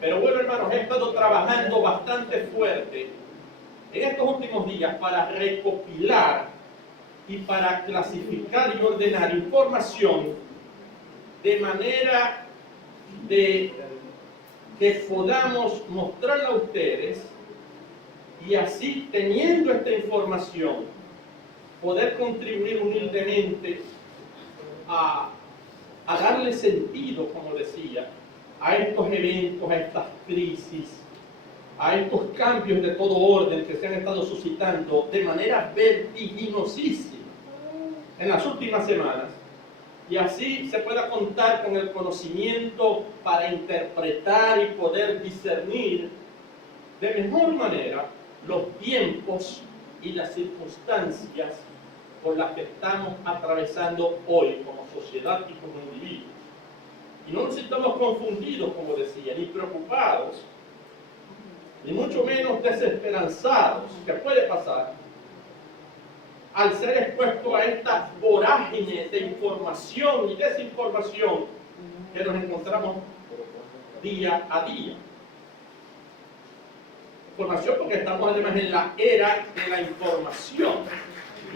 Pero bueno, hermanos, he estado trabajando bastante fuerte en estos últimos días para recopilar y para clasificar y ordenar información de manera de que podamos mostrarla a ustedes y así, teniendo esta información, poder contribuir humildemente a darle sentido, como decía, a estos eventos, a estas crisis, a estos cambios de todo orden que se han estado suscitando de manera vertiginosísima en las últimas semanas, y así se pueda contar con el conocimiento para interpretar y poder discernir de mejor manera los tiempos y las circunstancias por las que estamos atravesando hoy como sociedad y como individuos. Y no nos estamos confundidos, como decía, ni preocupados, ni mucho menos desesperanzados, que puede pasar al ser expuesto a esta vorágine de información y desinformación que nos encontramos día a día. Información porque estamos además en la era de la información.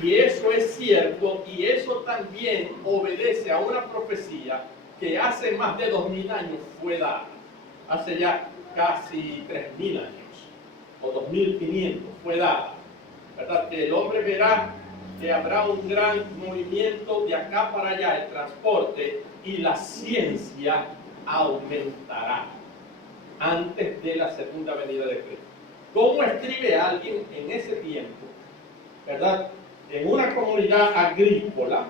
Y eso es cierto, y eso también obedece a una profecía que hace más de 2000 años fue dada. Hace ya casi 3000 años, o 2500 fue dada. ¿Verdad? Que el hombre verá que habrá un gran movimiento de acá para allá, el transporte, y la ciencia aumentará antes de la segunda venida de Cristo. ¿Cómo escribe alguien en ese tiempo, verdad, en una comunidad agrícola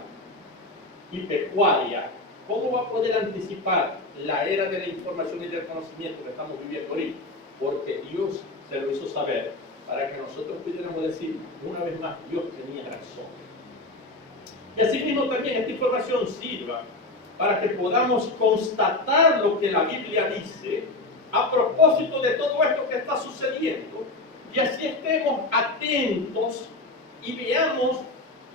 y pecuaria? ¿Cómo va a poder anticipar la era de la información y del conocimiento que estamos viviendo ahorita? Porque Dios se lo hizo saber para que nosotros pudiéramos decir, una vez más, Dios tenía razón. Y así mismo también esta información sirva para que podamos constatar lo que la Biblia dice a propósito de todo esto que está sucediendo, y así estemos atentos y veamos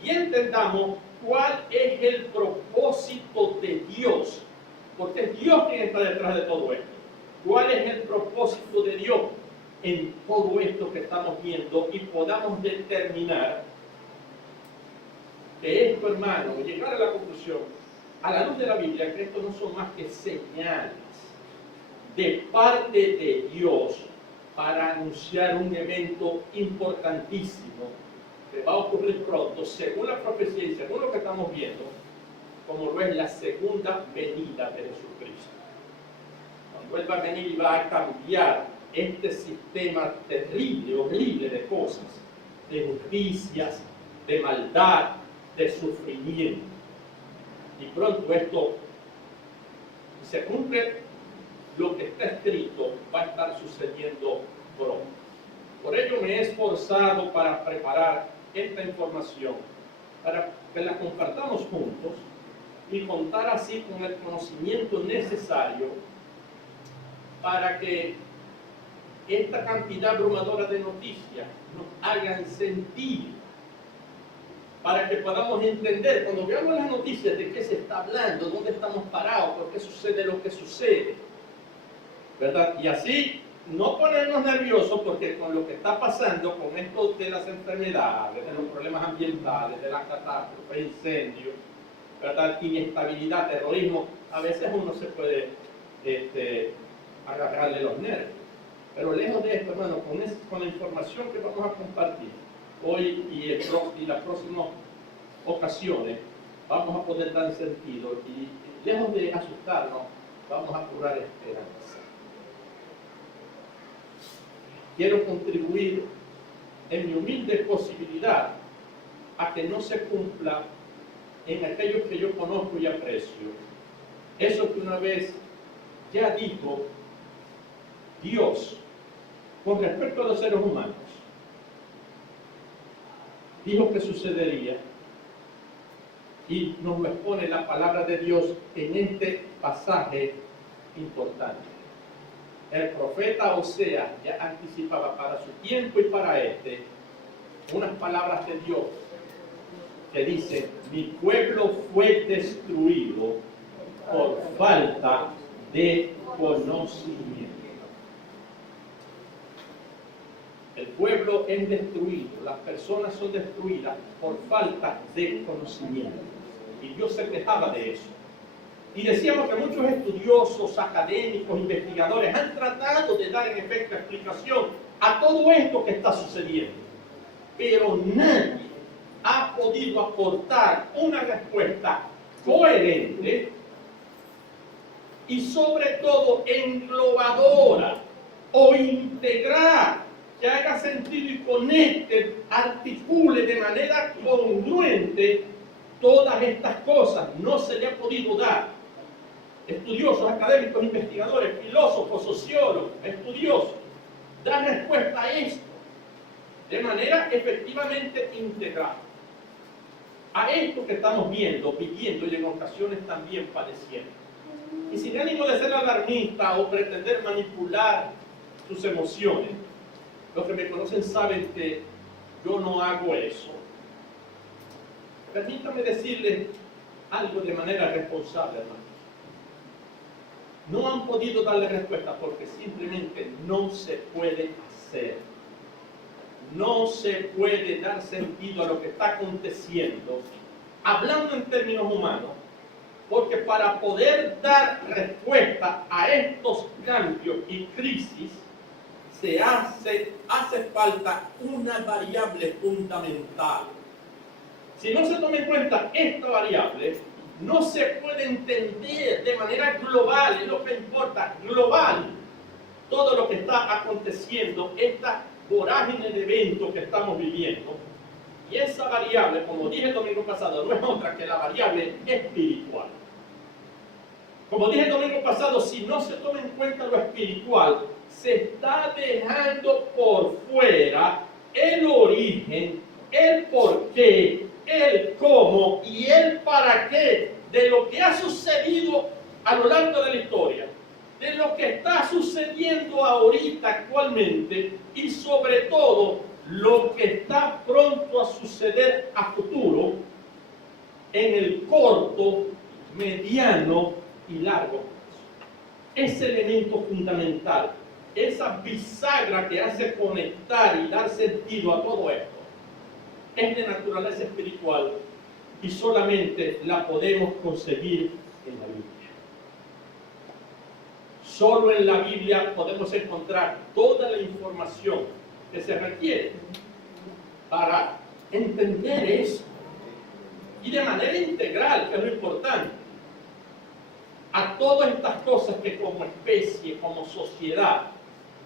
y entendamos cuál es el propósito de Dios, porque es Dios quien está detrás de todo esto. ¿Cuál es el propósito de Dios en todo esto que estamos viendo? Y podamos determinar que esto, hermano, llegar a la conclusión, a la luz de la Biblia, que esto no son más que señales de parte de Dios para anunciar un evento importantísimo que va a ocurrir pronto, según la profecía y según lo que estamos viendo, como lo es la segunda venida de Jesucristo. Cuando Él va a venir y va a cambiar este sistema terrible, horrible de cosas, de injusticias, de maldad, de sufrimiento. Y pronto esto se cumple, lo que está escrito va a estar sucediendo pronto. Por ello me he esforzado para preparar esta información, para que la compartamos juntos y contar así con el conocimiento necesario para que esta cantidad abrumadora de noticias nos hagan sentido, para que podamos entender, cuando veamos las noticias, de qué se está hablando, dónde estamos parados, por qué sucede lo que sucede, ¿verdad? Y así no ponernos nerviosos, porque con lo que está pasando, con esto de las enfermedades, de los problemas ambientales, de las catástrofes, incendios, ¿verdad? Inestabilidad, terrorismo, a veces uno se puede agarrarle los nervios. Pero lejos de esto, hermano, con la información que vamos a compartir hoy y las próximas ocasiones, vamos a poder dar sentido y lejos de asustarnos, vamos a curar esperanza. Quiero contribuir en mi humilde posibilidad a que no se cumpla en aquellos que yo conozco y aprecio eso que una vez ya dijo Dios con respecto a los seres humanos. Dijo que sucedería y nos lo expone la palabra de Dios en este pasaje importante. El profeta Oseas ya anticipaba para su tiempo y para este unas palabras de Dios que dicen: mi pueblo fue destruido por falta de conocimiento. El pueblo es destruido, las personas son destruidas por falta de conocimiento. Y Dios se quejaba de eso. Y decíamos que muchos estudiosos, académicos, investigadores han tratado de dar en efecto explicación a todo esto que está sucediendo. Pero nadie ha podido aportar una respuesta coherente y sobre todo englobadora o integral, que haga sentido y conecte, articule de manera congruente todas estas cosas. No se le ha podido dar. Estudiosos, académicos, investigadores, filósofos, sociólogos, estudiosos, dan respuesta a esto de manera efectivamente integral. A esto que estamos viendo, viviendo y en ocasiones también padeciendo. Y sin ánimo de ser alarmista o pretender manipular sus emociones, los que me conocen saben que yo no hago eso. Permítame decirles algo de manera responsable, hermano. No han podido darle respuesta porque simplemente no se puede hacer. No se puede dar sentido a lo que está aconteciendo, hablando en términos humanos, porque para poder dar respuesta a estos cambios y crisis, hace falta una variable fundamental. Si no se toma en cuenta esta variable, no se puede entender de manera global, es lo que importa, global, todo lo que está aconteciendo, esta vorágine de eventos que estamos viviendo. Y esa variable, como dije el domingo pasado, no es otra que la variable espiritual. Como dije el domingo pasado, si no se toma en cuenta lo espiritual, se está dejando por fuera el origen, el porqué, el cómo y el para qué de lo que ha sucedido a lo largo de la historia, de lo que está sucediendo ahorita actualmente y sobre todo lo que está pronto a suceder a futuro en el corto, mediano y largo plazo. Ese elemento fundamental, esa bisagra que hace conectar y dar sentido a todo esto, es de naturaleza espiritual y solamente la podemos conseguir en la Biblia. Solo en la Biblia podemos encontrar toda la información que se requiere para entender eso y de manera integral, que es lo importante, a todas estas cosas que como especie, como sociedad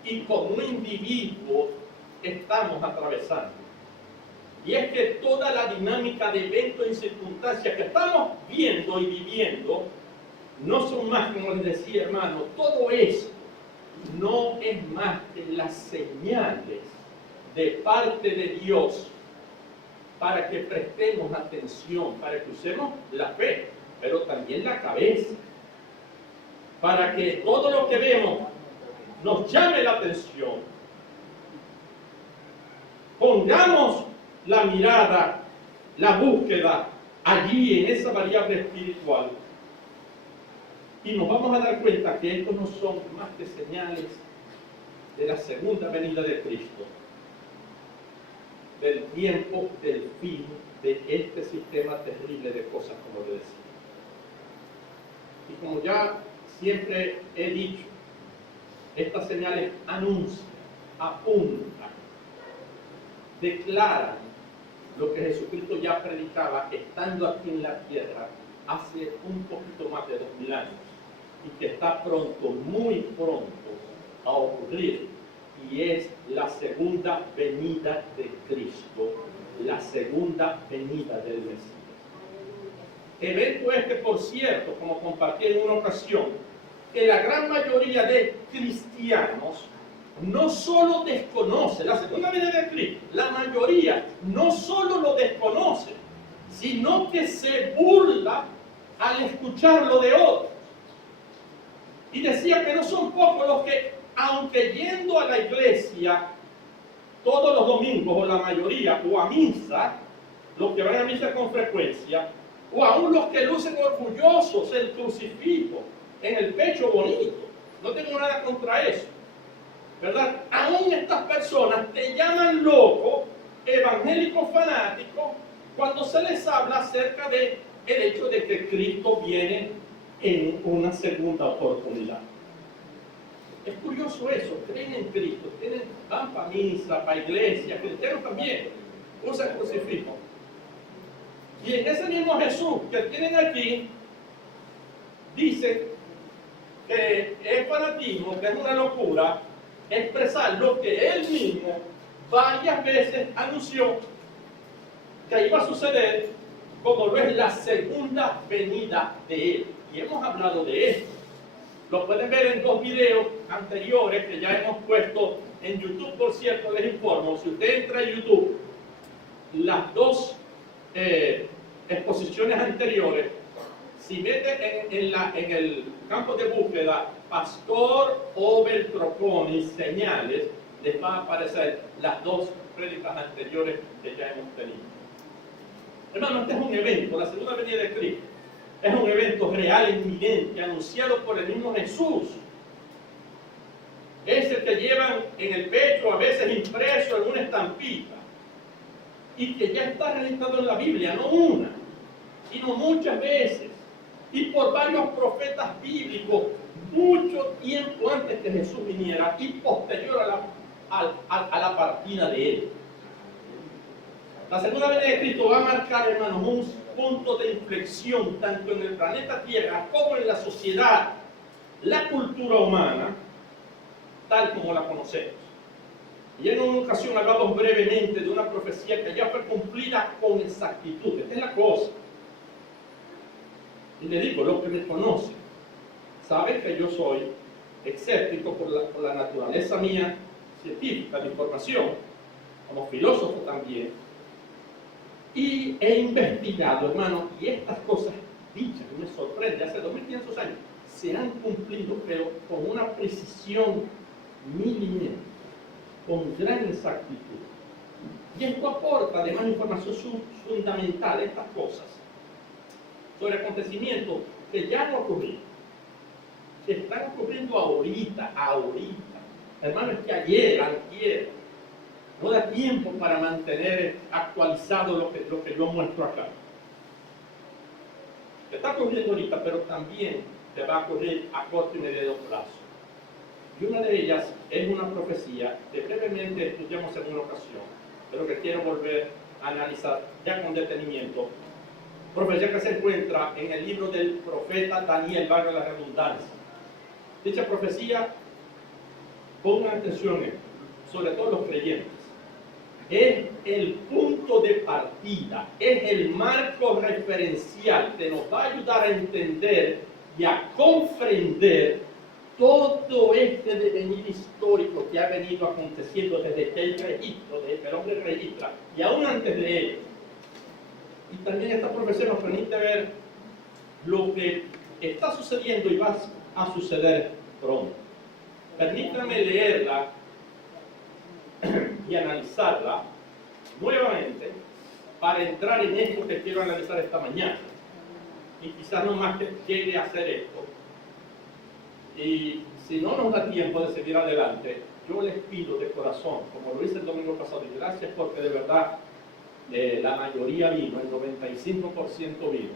y como individuo estamos atravesando. Y es que toda la dinámica de eventos y circunstancias que estamos viendo y viviendo no son más, como les decía, hermano, todo eso no es más que las señales de parte de Dios para que prestemos atención, para que usemos la fe, pero también la cabeza, para que todo lo que vemos nos llame la atención, pongamos la mirada, la búsqueda allí en esa variable espiritual y nos vamos a dar cuenta que estos no son más que señales de la segunda venida de Cristo, del tiempo, del fin de este sistema terrible de cosas, como le decía. Y como ya siempre he dicho, estas señales anuncian, apuntan, declaran lo que Jesucristo ya predicaba estando aquí en la tierra hace un poquito más de 2000 años y que está pronto, muy pronto a ocurrir, y es la segunda venida de Cristo, la segunda venida del Mesías. Evento este, por cierto, como compartí en una ocasión, que la gran mayoría de cristianos no solo desconoce la segunda venida de Cristo, la mayoría no solo lo desconoce, sino que se burla al escucharlo de otros. Y decía que no son pocos los que, aunque yendo a la iglesia todos los domingos, o la mayoría, o a misa, los que van a misa con frecuencia, o aún los que lucen orgullosos el crucifijo en el pecho bonito, no tengo nada contra eso, ¿verdad? Aún estas personas te llaman loco, evangélico fanático, cuando se les habla acerca de el hecho de que Cristo viene en una segunda oportunidad. Es curioso eso, creen en Cristo, van para misa, para iglesia, cristianos también, usan crucifijo. Y en ese mismo Jesús que tienen aquí, dice que es fanatismo, que es una locura, expresar lo que él mismo varias veces anunció que iba a suceder, como lo es la segunda venida de él. Y hemos hablado de esto. Lo pueden ver en 2 videos anteriores que ya hemos puesto en YouTube. Por cierto, les informo, si usted entra en YouTube, las 2 exposiciones anteriores, si mete en el campo de búsqueda Pastor Over Troconis señales, les va a aparecer las 2 prédicas anteriores que ya hemos tenido. Hermano, este es un evento, la segunda venida de Cristo. Es un evento real, inminente, anunciado por el mismo Jesús. Es el que llevan en el pecho, a veces impreso en una estampita. Y que ya está registrado en la Biblia, no una, sino muchas veces. Y por varios profetas bíblicos, mucho tiempo antes que Jesús viniera y posterior a la partida de él. La segunda venida de Cristo va a marcar, hermanos, un punto de inflexión tanto en el planeta Tierra como en la sociedad, la cultura humana, tal como la conocemos. Y en una ocasión hablamos brevemente de una profecía que ya fue cumplida con exactitud. Esta es la cosa. Y le digo, los que me conocen saben que yo soy escéptico por la naturaleza mía científica de información, como filósofo también. Y he investigado, hermano, y estas cosas dichas, me sorprende, hace 2500 años, se han cumplido, pero con una precisión milimétrica, con gran exactitud. Y esto aporta además información fundamental, estas cosas, sobre acontecimientos que ya han ocurrido, que están ocurriendo ahorita. Hermano, es que ayer, no da tiempo para mantener actualizado lo que yo muestro acá. Está ocurriendo ahorita, pero también te va a ocurrir a corto y mediano plazo. Y una de ellas es una profecía que brevemente estudiamos en una ocasión, pero que quiero volver a analizar ya con detenimiento. Profecía que se encuentra en el libro del profeta Daniel, valga la redundancia. Dicha profecía, pongan atención, sobre todo los creyentes. Es el punto de partida, es el marco referencial que nos va a ayudar a entender y a comprender todo este devenir histórico que ha venido aconteciendo desde que el registro, desde que el hombre registra, y aún antes de él. Y también esta profecía nos permite ver lo que está sucediendo y va a suceder pronto. Permítanme leerla y analizarla nuevamente para entrar en esto que quiero analizar esta mañana. Y quizás no más que llegue a hacer esto. Y si no nos da tiempo de seguir adelante, yo les pido de corazón, como lo hice el domingo pasado, y gracias porque de verdad la mayoría vino, el 95% vino.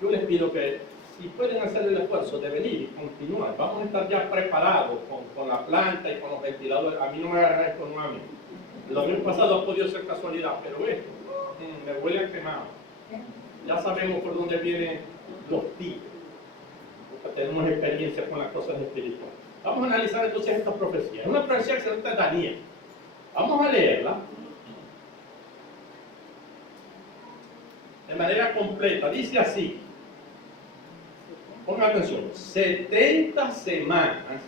Yo les pido que si pueden hacer el esfuerzo de venir y continuar, vamos a estar ya preparados con la planta y con los ventiladores. A mí no me agarra esto nuevamente. El domingo pasado ha podido ser casualidad, pero esto me huele a quemado. Ya sabemos por dónde vienen los tiros, porque tenemos experiencia con las cosas espirituales. Vamos a analizar entonces esta profecía. Es una profecía que se trata de Daniel. Vamos a leerla de manera completa. Dice así. Pongan atención, 70 semanas,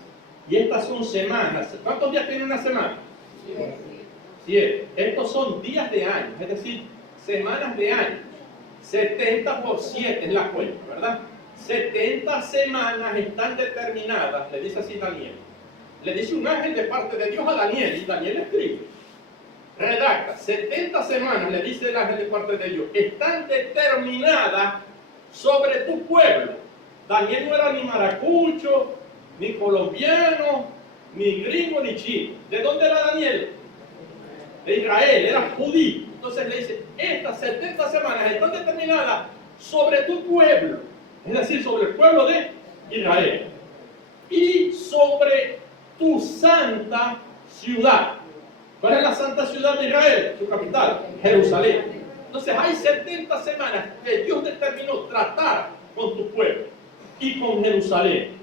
y estas son semanas. ¿Cuántos días tiene una semana? 7. Estos son días de año, es decir, semanas de año. 70 por 7 es la cuenta, ¿verdad? 70 semanas están determinadas, le dice así Daniel. Le dice un ángel de parte de Dios a Daniel, y Daniel escribe. Redacta, 70 semanas, le dice el ángel de parte de Dios, están determinadas sobre tu pueblo. Daniel no era ni maracucho, ni colombiano, ni gringo ni chino. ¿De dónde era Daniel? De Israel, era judío. Entonces le dice, estas 70 semanas están determinadas sobre tu pueblo, es decir, sobre el pueblo de Israel, y sobre tu santa ciudad. ¿Cuál es la santa ciudad de Israel? Su capital, Jerusalén. Entonces hay 70 semanas que Dios determinó tratar con tu pueblo y con Jerusalén.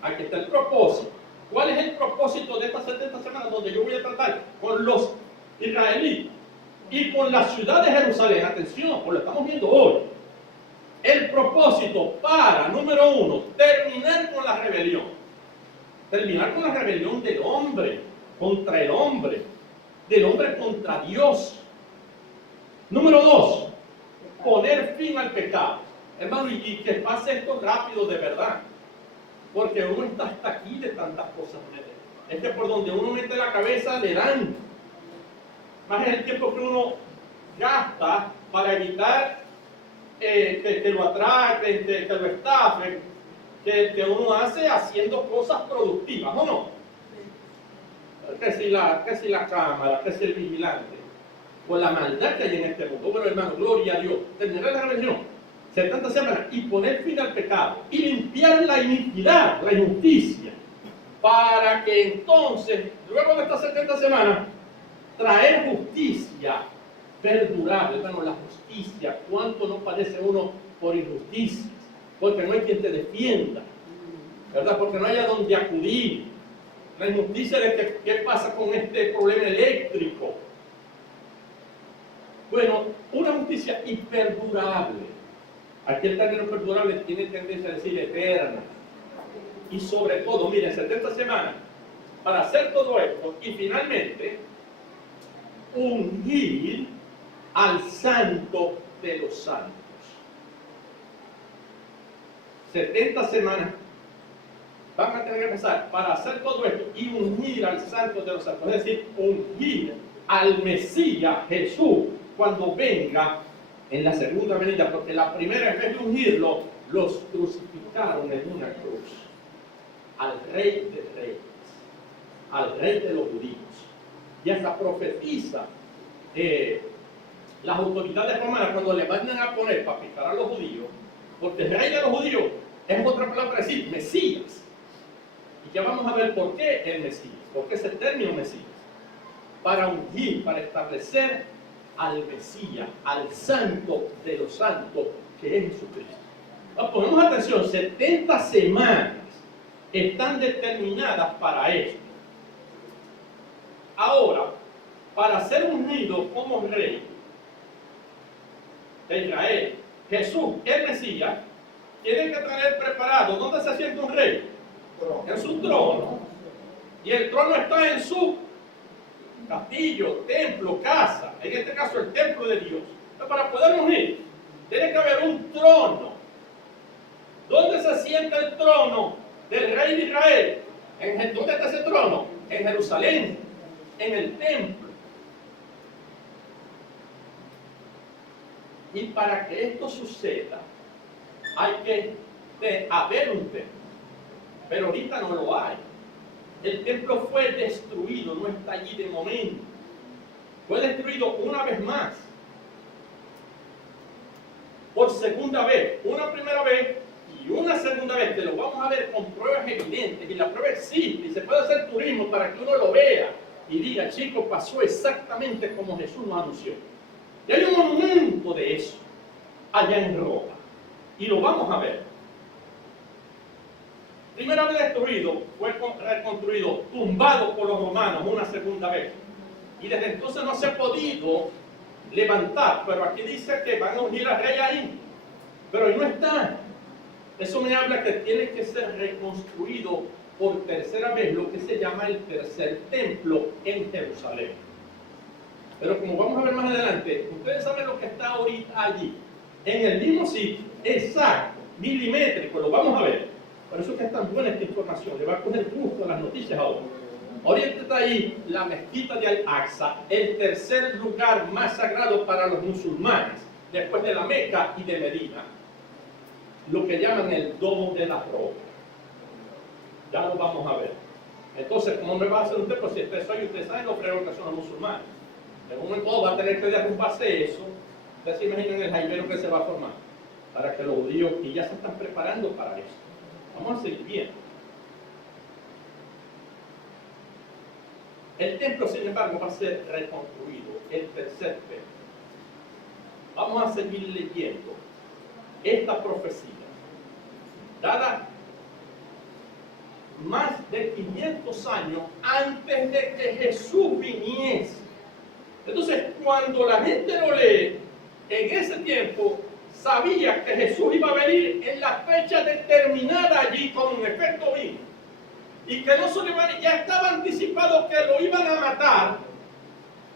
Aquí está el propósito. ¿Cuál es el propósito de estas 70 semanas donde yo voy a tratar con los israelitas y con la ciudad de Jerusalén? Atención, pues lo estamos viendo hoy. El propósito para, número 1, terminar con la rebelión. Terminar con la rebelión del hombre contra el hombre, del hombre contra Dios. Número 2, poner fin al pecado. Hermano, y que pase esto rápido de verdad, porque uno está hasta aquí de tantas cosas. Es que por donde uno mete la cabeza le dan. Más es el tiempo que uno gasta para evitar que lo atraquen, que lo estafen, que uno hace haciendo cosas productivas, ¿o no? Que si la cámara, que si el vigilante, por la maldad que hay en este mundo. Bueno, hermano, gloria a Dios. Terminar la rebelión, 70 semanas, y poner fin al pecado, y limpiar la iniquidad, la injusticia, para que entonces, luego de estas 70 semanas, traer justicia perdurable. Hermano, la justicia, ¿cuánto no padece uno por injusticias? Porque no hay quien te defienda, ¿verdad? Porque no hay a dónde acudir. La injusticia de qué pasa con este problema eléctrico. Bueno, una justicia imperdurable. Aquí el término perdurable tiene tendencia a decir eterna. Y sobre todo, miren, 70 semanas para hacer todo esto y finalmente ungir al santo de los santos. 70 semanas van a tener que empezar para hacer todo esto y ungir al santo de los santos, es decir, ungir al Mesías Jesús cuando venga en la segunda venida, porque la primera, en vez de ungirlo, los crucificaron en una cruz al Rey de Reyes, al Rey de los judíos. Y hasta profetiza las autoridades romanas cuando le van a poner para picar a los judíos, porque el Rey de los judíos es otra palabra para decir Mesías. Y ya vamos a ver por qué el Mesías, por qué ese término Mesías, para ungir, para establecer al Mesías, al santo de los santos, que es Jesucristo. Ponemos atención, 70 semanas están determinadas para esto. Ahora, para ser ungido como rey de Israel, Jesús, el Mesías, tiene que tener preparado, ¿dónde se sienta un rey? En su trono. Y el trono está en su castillo, templo, casa, en este caso el templo de Dios. Pero para poder ungir, tiene que haber un trono. ¿Dónde se sienta el trono del rey de Israel? ¿Dónde está ese trono? En Jerusalén, en el templo. Y para que esto suceda, hay que haber un templo. Pero ahorita no lo hay. El templo fue destruido, no está allí de momento. Fue destruido una vez más. Por segunda vez. Una primera vez y una segunda vez. Que lo vamos a ver con pruebas evidentes. Y la prueba existe. Y se puede hacer turismo para que uno lo vea. Y diga, chicos, pasó exactamente como Jesús nos anunció. Y hay un monumento de eso allá en Roma. Y lo vamos a ver. Primera vez destruido, fue reconstruido, tumbado por los romanos una segunda vez. Y desde entonces no se ha podido levantar. Pero aquí dice que van a ungir al rey ahí. Pero ahí no está. Eso me habla que tiene que ser reconstruido por tercera vez, lo que se llama el tercer templo en Jerusalén. Pero como vamos a ver más adelante, ustedes saben lo que está ahorita allí. En el mismo sitio, exacto, milimétrico, lo vamos a ver. Por eso es que es tan buena esta información, le va a coger gusto a las noticias ahora. Ahorita está ahí la mezquita de Al-Aqsa, el tercer lugar más sagrado para los musulmanes, después de la Meca y de Medina, lo que llaman el Domo de la Roca. Ya lo vamos a ver. Entonces, ¿cómo me va a hacer un templo si ustedes saben lo fregos que son los musulmanes? De un momento dado va a tener que derrumbarse eso. Ustedes se imaginan el jaibero que se va a formar para que los judíos, y ya se están preparando para eso. Vamos a seguir viendo. El templo, sin embargo, va a ser reconstruido, el tercer templo. Vamos a seguir leyendo esta profecía, dada más de 500 años antes de que Jesús viniese. Entonces, cuando la gente lo lee, en ese tiempo sabía que Jesús iba a venir en la fecha determinada allí, con efecto vino. Y que no solo ya estaba anticipado que lo iban a matar,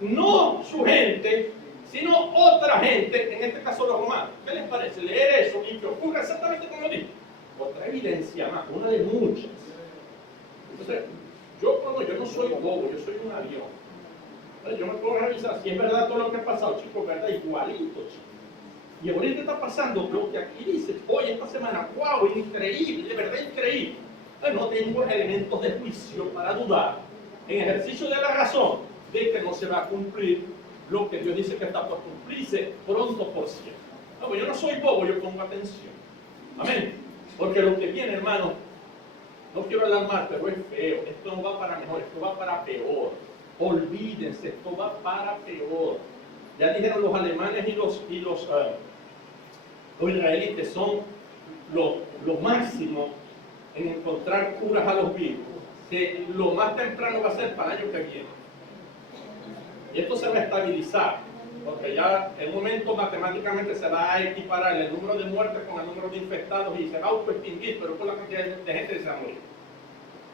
no su gente, sino otra gente, en este caso los romanos. ¿Qué les parece leer eso y que ocurra exactamente como dice? Otra evidencia más, una de muchas. Entonces, yo no soy bobo, yo soy un avión. Entonces, yo me puedo revisar si es verdad todo lo que ha pasado, chicos, verdad, igualito, chicos. Y ahorita está pasando lo que aquí dice, hoy, esta semana, wow, increíble, de verdad increíble. No tengo elementos de juicio para dudar, en ejercicio de la razón, de que no se va a cumplir lo que Dios dice que está por cumplirse pronto por siempre. No, pues yo no soy bobo, yo pongo atención. Amén. Porque lo que viene, hermano, no quiero hablar mal, pero es feo. Esto no va para mejor, esto va para peor. Olvídense, esto va para peor. Ya dijeron los alemanes y los israelitas son lo máximo en encontrar curas a los virus, que lo más temprano va a ser para el año que viene. Y esto se va a estabilizar, porque ya en un momento matemáticamente se va a equiparar el número de muertes con el número de infectados y se va a autoextinguir, pero por la cantidad de gente que se va a morir.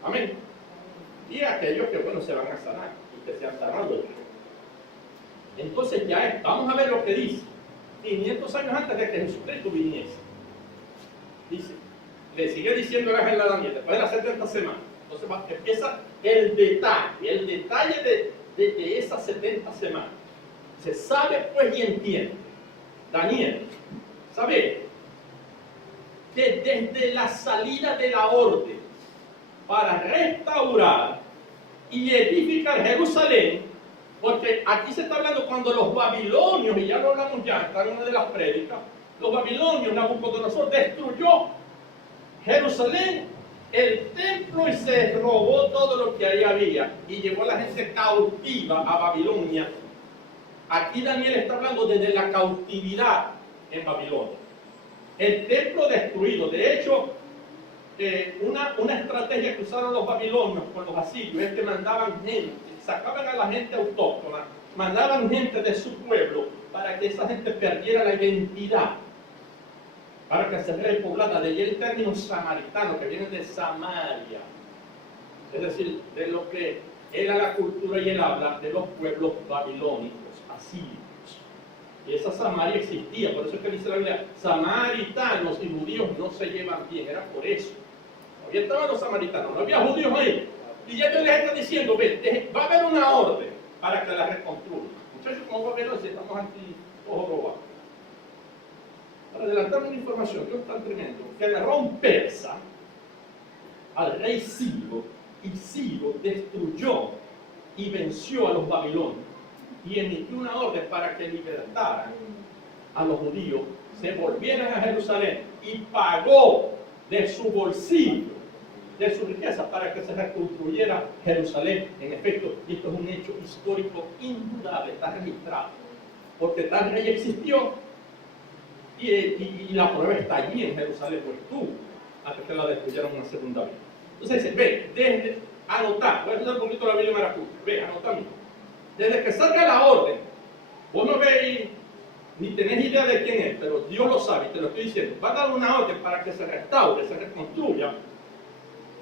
Amén. Y aquellos que, bueno, se van a sanar y que se han sanado. Entonces ya vamos a ver lo que dice. 500 años antes de que Jesucristo viniese. Dice, le sigue diciendo el ángel a Daniel, después de las 70 semanas. Entonces empieza el detalle de esas 70 semanas. Se sabe pues y entiende, Daniel, sabe que desde la salida de la orden para restaurar y edificar Jerusalén, porque aquí se está hablando cuando los babilonios, y ya lo hablamos ya, está en una de las prédicas, los babilonios, Nabucodonosor destruyó Jerusalén, el templo, y se robó todo lo que ahí había y llevó a la gente cautiva a Babilonia. Aquí Daniel está hablando desde la cautividad en Babilonia. El templo destruido. De hecho, una estrategia que usaron los babilonios con los asirios es que mandaban gente, sacaban a la gente autóctona, mandaban gente de su pueblo para que esa gente perdiera la identidad, para que se repoblada. De ahí el término samaritano, que viene de Samaria, es decir, de lo que era la cultura y el habla de los pueblos babilónicos, asirios. Y esa Samaria existía, por eso es que dice la Biblia, samaritanos y judíos no se llevan bien, era por eso. Todavía estaban los samaritanos, no había judíos ahí. Y ya Dios les está diciendo, ve, va a haber una orden para que la reconstruya. Muchachos, ¿cómo va a verlo si estamos aquí todos robados? Para adelantar una información que es tan tremendo, que agarró a un persa, al rey Ciro, y Ciro destruyó y venció a los babilonios y emitió una orden para que libertaran a los judíos, se volvieran a Jerusalén, y pagó de su bolsillo, de su riqueza, para que se reconstruyera Jerusalén. En efecto, esto es un hecho histórico indudable, está registrado, porque tal rey existió. Y la prueba está allí en Jerusalén, pues estuvo, hasta que la destruyeron una segunda vez. Entonces dice, ve, desde anotar, voy a usar un poquito la Biblia Maracuja, ve, anota. Desde que salga la orden, vos no veis, ni tenés idea de quién es, pero Dios lo sabe, y te lo estoy diciendo, va a dar una orden para que se restaure, se reconstruya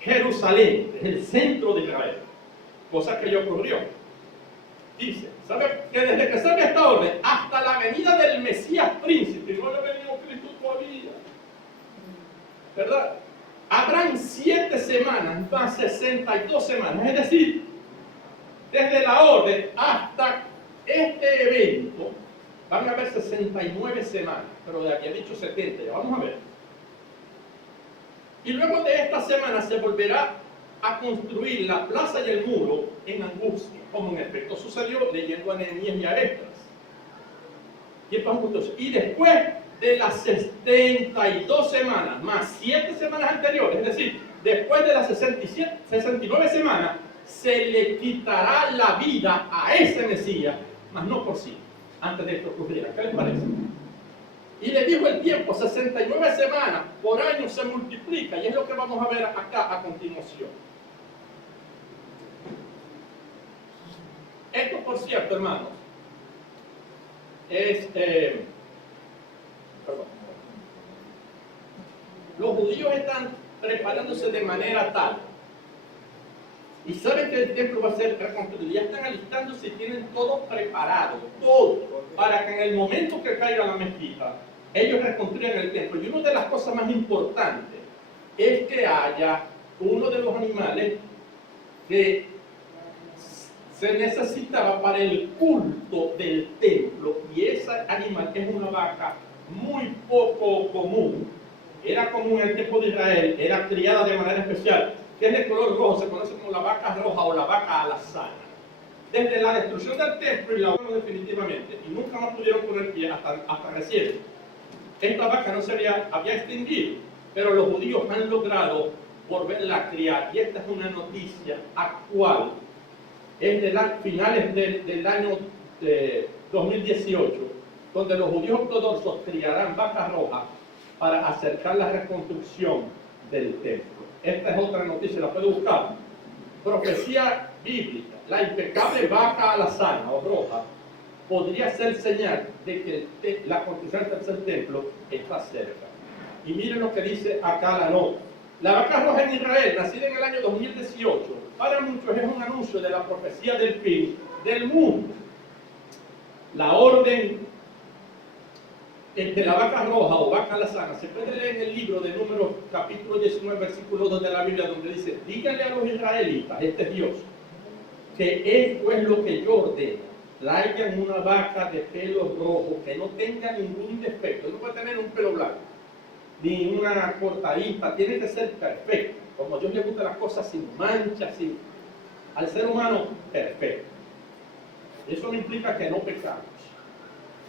Jerusalén, el centro de Israel, cosa que ya ocurrió. Dice, ¿sabe? Que desde que salga esta orden hasta la venida del Mesías príncipe, no le ha venido Cristo todavía, ¿verdad? Habrán 7 semanas más 62 semanas, es decir, desde la orden hasta este evento van a haber 69 semanas, pero le había dicho 70, ya vamos a ver. Y luego de esta semana se volverá a construir la plaza y el muro en angustia, como en efecto sucedió leyendo a Nehemías y a Esdras. Y después de las 72 semanas, más 7 semanas anteriores, es decir, después de las 69 semanas, se le quitará la vida a ese Mesías, mas no por sí, antes de esto ocurriera. ¿Qué les parece? Y le dijo el tiempo, 69 semanas por año se multiplica, y es lo que vamos a ver acá a continuación. Esto, por cierto, hermanos, es... los judíos están preparándose de manera tal, y saben que el templo va a ser reconstruido, ya están alistándose y tienen todo preparado, todo, para que en el momento que caiga la mezquita, ellos reconstruyan el templo. Y una de las cosas más importantes es que haya uno de los animales que se necesitaba para el culto del templo, y ese animal es una vaca muy poco común. Era común en el tiempo de Israel, era criada de manera especial, que es de color rojo, se conoce como la vaca roja o la vaca alazana. Desde la destrucción del templo y la hubo definitivamente, y nunca más pudieron poner pie hasta recién. Esta vaca no se había extinguido, pero los judíos han logrado volverla a criar, y esta es una noticia actual. Es de las finales del año 2018, donde los judíos ortodoxos criarán vacas rojas para acercar la reconstrucción del templo. Esta es otra noticia, la puede buscar. Profecía bíblica: la impecable vaca alazana o roja podría ser señal de que la construcción del tercer templo está cerca. Y miren lo que dice acá la nota. La vaca roja en Israel, nacida en el año 2018, para muchos es un anuncio de la profecía del fin del mundo. La orden de la vaca roja o vaca alazana se puede leer en el libro de Números, capítulo 19, versículo 2 de la Biblia, donde dice: díganle a los israelitas, este es Dios, que esto es lo que yo ordeno: traigan una vaca de pelo rojo que no tenga ningún defecto, no puede tener un pelo blanco, ni una cortadita, tiene que ser perfecta, como a Dios le gustan las cosas sin manchas, al ser humano perfecto. Eso no implica que no pecamos.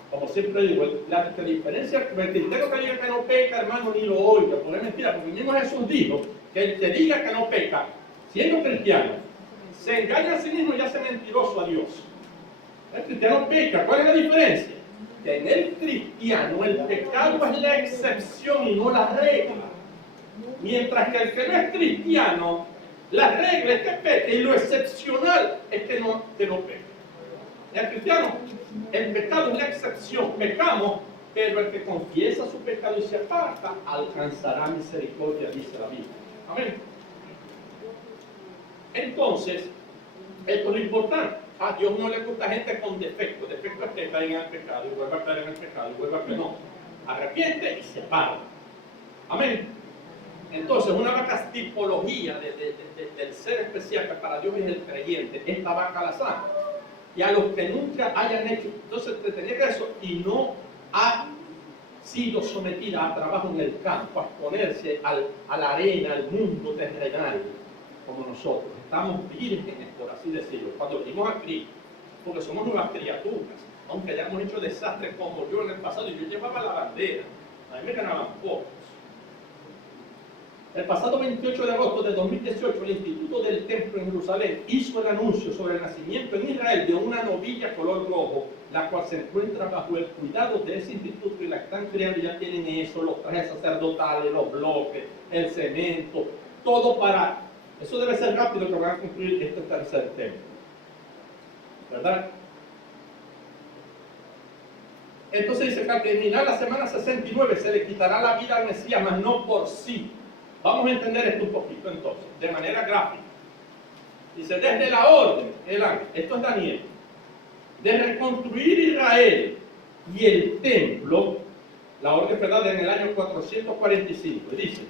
Como siempre digo, la diferencia, el criterio que diga que no peca, hermano, ni lo oiga, porque es mentira, porque mismo Jesús dijo que el que diga que no peca, siendo cristiano, se engaña a sí mismo y hace mentiroso a Dios. El cristiano peca. ¿Cuál es la diferencia? Que en el cristiano el pecado es la excepción y no la regla. Mientras que el que no es cristiano, la regla es que peque y lo excepcional es que no peque. El cristiano, el pecado es la excepción. Pecamos, pero el que confiesa su pecado y se aparta alcanzará misericordia, dice la Biblia. Amén. Entonces, esto es lo importante. A Dios no le gusta gente con defecto. Defecto es que caiga en el pecado y vuelva a caer en el pecado y vuelva a caer. No. Arrepiente y se aparta. Amén. Entonces, una vaca es tipología del ser especial que para Dios es el creyente. Esta vaca alazana. Y a los que nunca hayan hecho, entonces tener eso y no ha sido sometida a trabajo en el campo, a exponerse a la arena, al mundo terrenal, como nosotros. Estamos vírgenes, por así decirlo, cuando venimos a Cristo, porque somos nuevas criaturas, aunque hayamos hecho desastres como yo en el pasado, y yo llevaba la bandera, a mí me ganaban pocos. El pasado 28 de agosto de 2018, el Instituto del Templo en Jerusalén hizo el anuncio sobre el nacimiento en Israel de una novilla color rojo, la cual se encuentra bajo el cuidado de ese instituto, y la están creando. Ya tienen eso, los trajes sacerdotales, los bloques, el cemento, todo para... Eso debe ser rápido que van a construir este tercer templo, ¿verdad? Entonces dice que al terminar la semana 69 se le quitará la vida al Mesías, mas no por sí. Vamos a entender esto un poquito entonces, de manera gráfica. Dice: desde la orden, el ángel, esto es Daniel, de reconstruir Israel y el templo, la orden fue dada en el año 445, dice,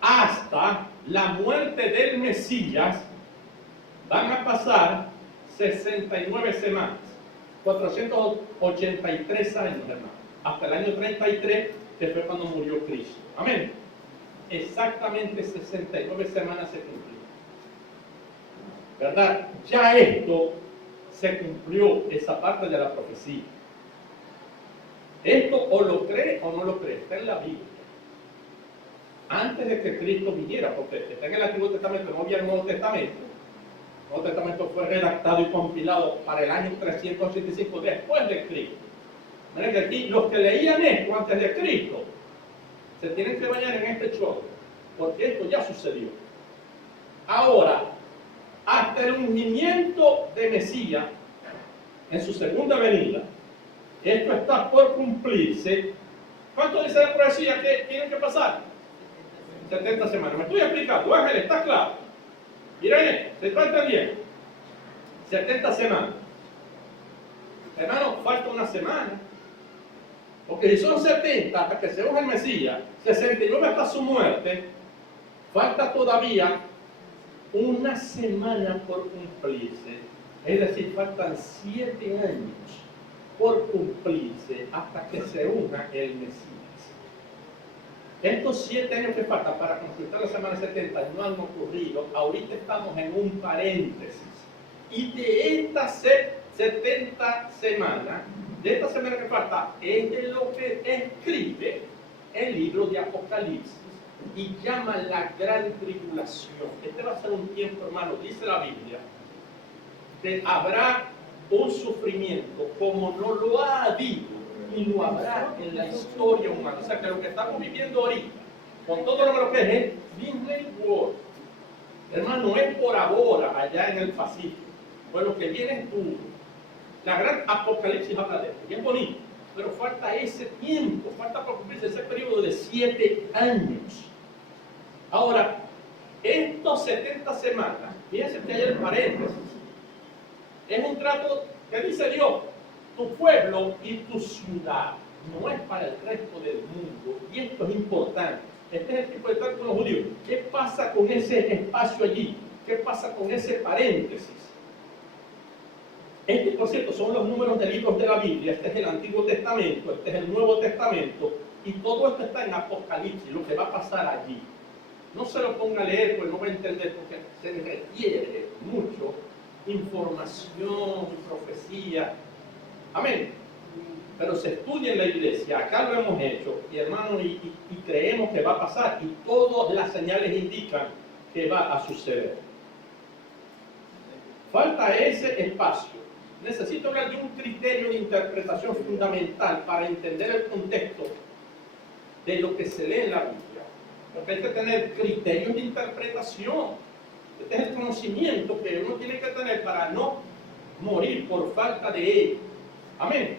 hasta la muerte del Mesías, van a pasar 69 semanas, 483 años, hermano, hasta el año 33, que fue cuando murió Cristo. Amén. exactamente 69 semanas se cumplió. ¿Verdad? Ya esto se cumplió, esa parte de la profecía. Esto o lo cree o no lo cree, está en la Biblia. Antes de que Cristo viniera, porque está en el Antiguo Testamento, no había el Nuevo Testamento. El Nuevo Testamento fue redactado y compilado para el año 385 después de Cristo. Miren que aquí los que leían esto antes de Cristo se tienen que bañar en este chorro, porque esto ya sucedió. Ahora, hasta el ungimiento de Mesías en su segunda venida, esto está por cumplirse. ¿Cuánto dice la profecía que tienen que pasar? 70 semanas. Me estoy explicando, Ángel, ¿está claro? Miren, se está entendiendo. 70 semanas. Hermano, falta una semana. Porque si son 70 hasta que se unja el Mesías, 69 hasta su muerte, falta todavía una semana por cumplirse. Es decir, faltan 7 años por cumplirse hasta que se unja el Mesías. Estos 7 años que faltan para completar la semana 70 no han ocurrido. Ahorita estamos en un paréntesis. Y de estas 70 semanas, de esta semana que falta, es de lo que escribe el libro de Apocalipsis y llama la gran tribulación. Este va a ser un tiempo, hermano, dice la Biblia, que habrá un sufrimiento como no lo ha habido y lo habrá en la historia humana. O sea que lo que estamos viviendo ahorita, con todo lo que es Disney World, hermano, es por ahora allá en el Pacífico. Pues lo que viene es duro. La gran Apocalipsis habla de esto, y es bonito, pero falta ese tiempo, falta por cumplirse ese periodo de 7 años. Ahora, estos 70 semanas, fíjense que hay el paréntesis, es un trato que dice Dios, tu pueblo y tu ciudad, no es para el resto del mundo, y esto es importante. Este es el tipo de trato con los judíos. ¿Qué pasa con ese espacio allí? ¿Qué pasa con ese paréntesis? Este, por cierto, son los números de libros de la Biblia. Este es el Antiguo Testamento, este es el Nuevo Testamento, y todo esto está en Apocalipsis, lo que va a pasar allí. No se lo ponga a leer, pues no va a entender, porque se requiere mucho información y profecía. Amén. Pero se estudia en la iglesia, acá lo hemos hecho, y hermano, y creemos que va a pasar, y todas las señales indican que va a suceder. Falta ese espacio. Necesito hablar de un criterio de interpretación fundamental para entender el contexto de lo que se lee en la Biblia. Porque hay que tener criterios de interpretación. Este es el conocimiento que uno tiene que tener para no morir por falta de ello. Amén.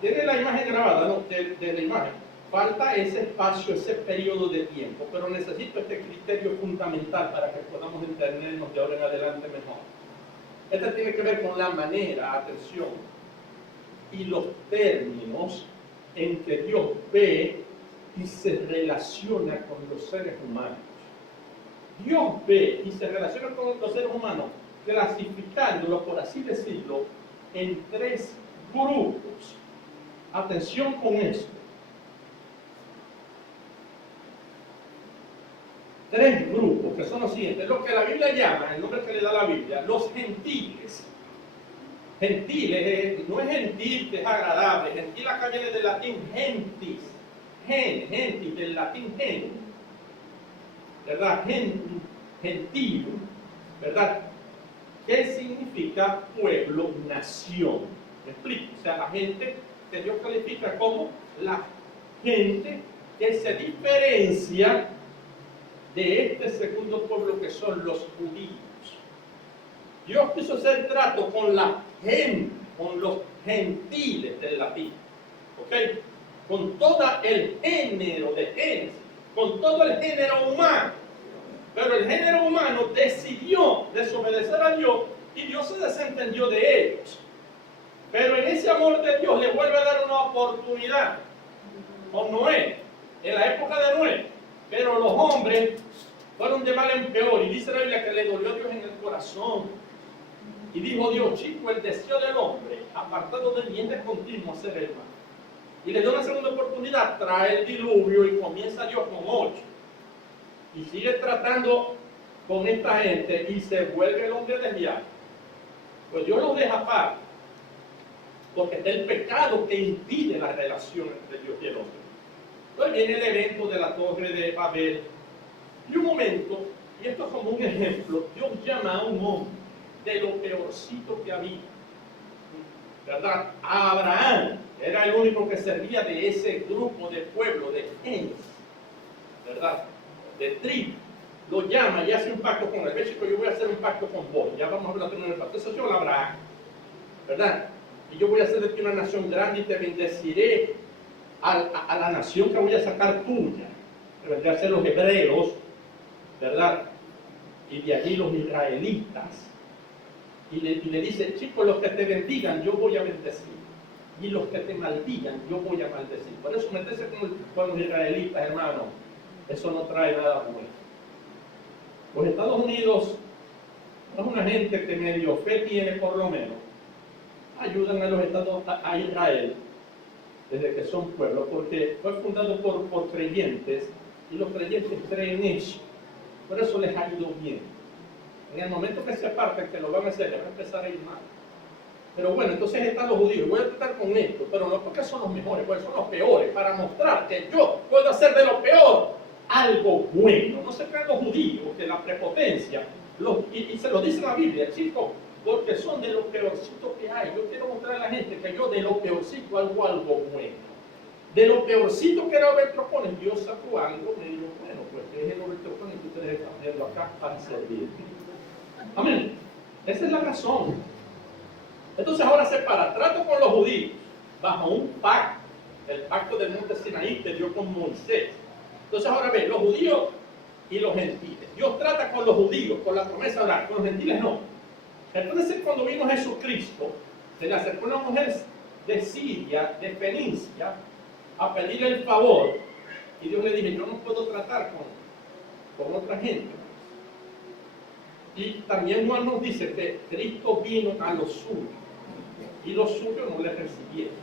Tiene la imagen grabada, ¿no? de la imagen. Falta ese espacio, ese periodo de tiempo, pero necesito este criterio fundamental para que podamos entendernos de ahora en adelante mejor. Este tiene que ver con la manera, atención, y los términos en que Dios ve y se relaciona con los seres humanos. Dios ve y se relaciona con los seres humanos clasificándolos, por así decirlo, en 3 grupos. Atención con esto. 3 grupos, que son los siguientes, lo que la Biblia llama, el nombre que le da la Biblia, los gentiles. Gentiles, no es gentil, que es agradable. Gentil acá viene del latín gentis. Gentis, del latín gen. ¿Verdad? Gentil, ¿verdad? ¿Qué significa pueblo, nación? ¿Me explico? O sea, la gente que Dios califica como la gente que se diferencia de este segundo pueblo que son los judíos. Dios quiso hacer trato con la gente, con los gentiles del latín, ¿ok? Con todo el género de Génesis, con todo el género humano. Pero el género humano decidió desobedecer a Dios y Dios se desentendió de ellos. Pero en ese amor de Dios le vuelve a dar una oportunidad. Con Noé, en la época de Noé. Pero los hombres fueron de mal en peor. Y dice la Biblia que le dolió a Dios en el corazón. Y dijo Dios, chico, el deseo del hombre, apartado de mí, es de continuo hacer el mal. y les da una segunda oportunidad, trae el diluvio y comienza Dios con 8. Y sigue tratando con esta gente y se vuelve el hombre desviado. Pues Dios los deja aparte, porque está el pecado que impide la relación entre Dios y el hombre. Entonces viene el evento de la torre de Babel. Y un momento, y esto es como un ejemplo, Dios llama a un hombre de lo peorcito que había, ¿verdad? A Abraham, era el único que servía de ese grupo de pueblo, de gens, ¿verdad? De tribu. Lo llama y hace un pacto con él. Ve, chico, yo voy a hacer un pacto con vos. Ya vamos a hablar del pacto. Eso yo lo Abraham, ¿verdad? Y yo voy a hacer de ti una nación grande y te bendeciré a la nación que voy a sacar tuya, que vendrán a ser los hebreos, ¿verdad? Y de allí los israelitas. Y le dice, chicos, los que te bendigan, yo voy a bendecir. Y los que te maldigan, yo voy a maldecir. Por eso meterse con los israelitas, hermano, eso no trae nada bueno. Los Estados Unidos es una gente que medio fe tiene, por lo menos. Ayudan a los estados, a Israel, desde que son pueblos, porque fue fundado por creyentes, y los creyentes creen eso. Por eso les ha ido bien. En el momento que se aparten, que lo van a hacer, les va a empezar a ir mal. Pero bueno, entonces están los judíos. Voy a tratar con esto, pero no porque son los mejores, porque son los peores, para mostrar que yo puedo hacer de lo peor algo bueno. No se crean los judíos, que la prepotencia, y se lo dice la Biblia, chicos, porque son de lo peorcito que hay. Yo quiero mostrar a la gente que yo de lo peorcito hago algo bueno. De lo peorcito que era Overtropones, Dios sacó algo medio bueno, pues que es el Overtropones que ustedes están viendo acá para servir. Amén. Esa es la razón. Entonces ahora se para, trato con los judíos bajo un pacto, el pacto del monte Sinaí que dio con Moisés. Entonces ahora ven, los judíos y los gentiles. Dios trata con los judíos, con la promesa oral, con los gentiles no. Entonces cuando vino Jesucristo, se le acercó una mujer de Siria, de Fenicia, a pedirle el favor, y Dios le dijo, yo no puedo tratar con otra gente. Y también Juan nos dice que Cristo vino a los suyos, y los suyos no le recibieron.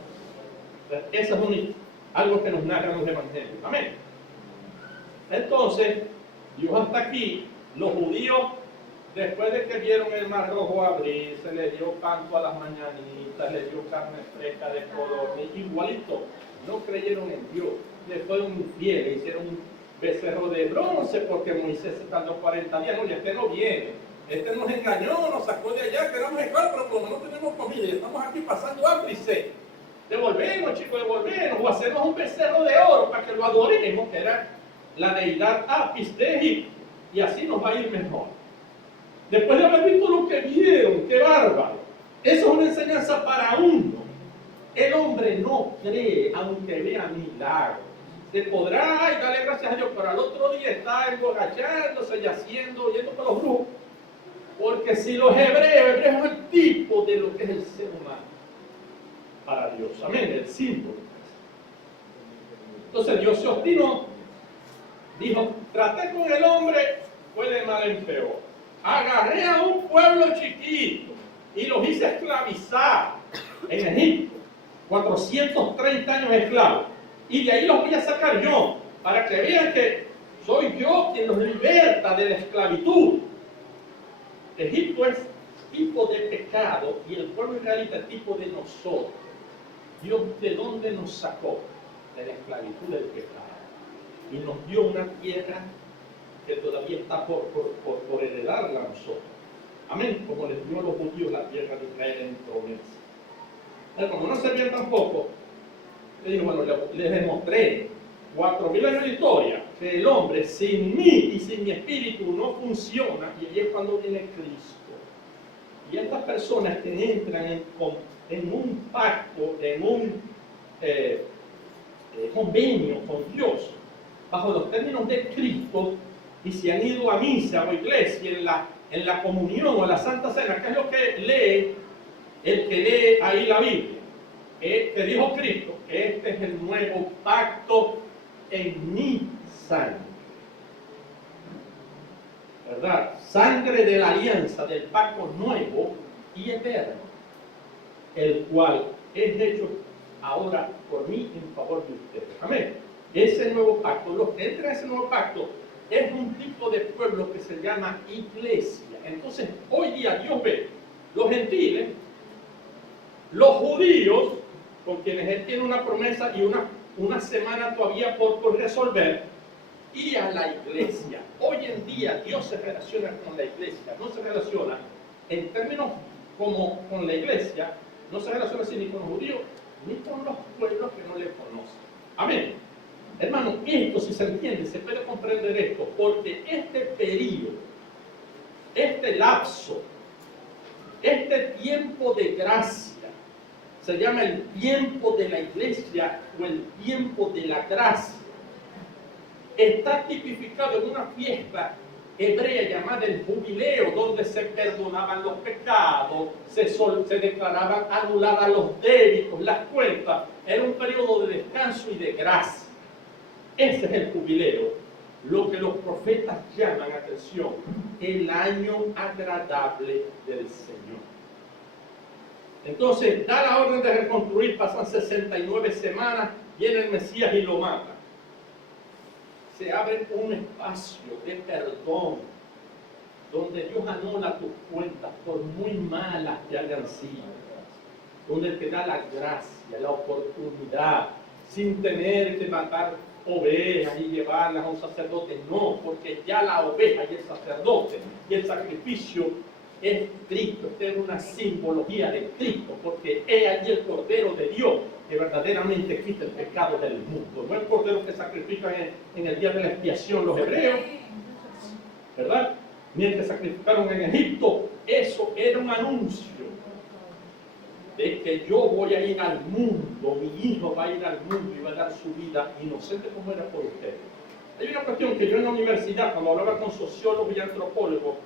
Eso es algo que nos narran los evangelios. Amén. Entonces, Dios hasta aquí, los judíos, después de que vieron el mar rojo abrir, se le dio pan todas las mañanitas, le dio carne fresca de codorniz, igualito, no creyeron en Dios, le fueron infieles, hicieron un becerro de bronce porque Moisés se tardó 40 días, no, y este no viene, este nos engañó, nos sacó de allá, que éramos esclavos, pero como no tenemos comida y estamos aquí pasando hambre y sed, devolvemos, chicos, devolvemos, o hacemos un becerro de oro para que lo adoremos, que era la deidad Apis de Egipto, y así nos va a ir mejor. Después de haber visto lo que vieron, qué bárbaro. Eso es una enseñanza para uno. El hombre no cree, aunque vea milagros. Se podrá, y darle gracias a Dios, pero al otro día está emborrachándose y haciendo, yendo por los brujos. Porque si los hebreos es el tipo de lo que es el ser humano. Para Dios, amén, el símbolo. Entonces Dios se obstinó, dijo, traté con el hombre, fue de mal en peor. Agarré a un pueblo chiquito y los hice esclavizar en Egipto, 430 años esclavos, y de ahí los voy a sacar yo, para que vean que soy yo quien los liberta de la esclavitud. Egipto es tipo de pecado y el pueblo israelita es tipo de nosotros. Dios, ¿de dónde nos sacó? De la esclavitud del pecado. Y nos dio una tierra que todavía está por heredarla a nosotros. Amén, como les dio a los judíos la tierra de Israel en promesa. Pero como no servían tampoco, le digo, bueno, les demostré 4000 años de historia que el hombre sin mí y sin mi espíritu no funciona, y ahí es cuando viene Cristo. Y estas personas que entran en un pacto, en un convenio con Dios, bajo los términos de Cristo, y se han ido a misa o iglesia en la comunión o en la Santa Cena, que es lo que lee el que lee ahí la Biblia, que dijo Cristo, este es el nuevo pacto en mi sangre, ¿verdad? Sangre de la alianza, del pacto nuevo y eterno, el cual es hecho ahora por mí en favor de ustedes. Amén. Ese nuevo pacto, los que entran a ese nuevo pacto, es un tipo de pueblo que se llama iglesia. Entonces, hoy día Dios ve los gentiles, los judíos, con quienes Él tiene una promesa y una semana todavía por resolver, y a la iglesia. Hoy en día Dios se relaciona con la iglesia, no se relaciona en términos como con la iglesia, no se relaciona así ni con los judíos, ni con los pueblos que no le conocen. Amén. Hermano, esto si se entiende, se puede comprender esto, porque este periodo, este lapso, este tiempo de gracia, se llama el tiempo de la iglesia o el tiempo de la gracia. Está tipificado en una fiesta hebrea llamada el jubileo, donde se perdonaban los pecados, se declaraban anuladas los débitos, las cuentas. Era un periodo de descanso y de gracia. Ese es el jubileo, lo que los profetas llaman, atención, el año agradable del Señor. Entonces, da la orden de reconstruir, pasan 69 semanas, viene el Mesías y lo mata. Se abre un espacio de perdón, donde Dios anula tus cuentas, por muy malas que hayan sido, donde te da la gracia, la oportunidad, sin tener que matar ovejas y llevarlas a un sacerdote, no, porque ya la oveja y el sacerdote y el sacrificio es Cristo. Esta es una simbología de Cristo, porque es allí el Cordero de Dios que verdaderamente quita el pecado del mundo. No el Cordero que sacrifican en el día de la expiación los hebreos, ¿verdad? Ni el que sacrificaron en Egipto. Eso era un anuncio de que yo voy a ir al mundo, mi hijo va a ir al mundo y va a dar su vida inocente como era por ustedes. Hay una cuestión que yo en la universidad, cuando hablaba con sociólogos y antropólogos,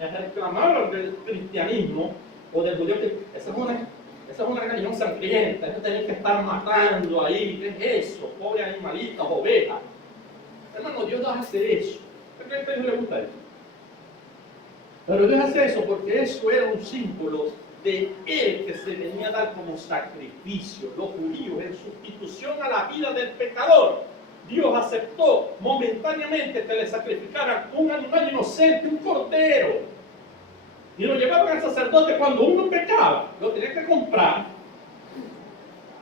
reclamaban del cristianismo o del judío, esa es una religión sangrienta, eso tiene que estar matando ahí, ¿qué es eso? Pobres animalitos, ovejas. Hermano, Dios no hace eso. ¿Por qué a ustedes les gusta eso? Pero Dios hace eso porque eso era un símbolo de Él que se venía a dar como sacrificio. Los judíos, en sustitución a la vida del pecador, Dios aceptó momentáneamente que le sacrificaran un animal inocente, un cordero, y lo llevaban al sacerdote cuando uno pecaba, lo tenía que comprar,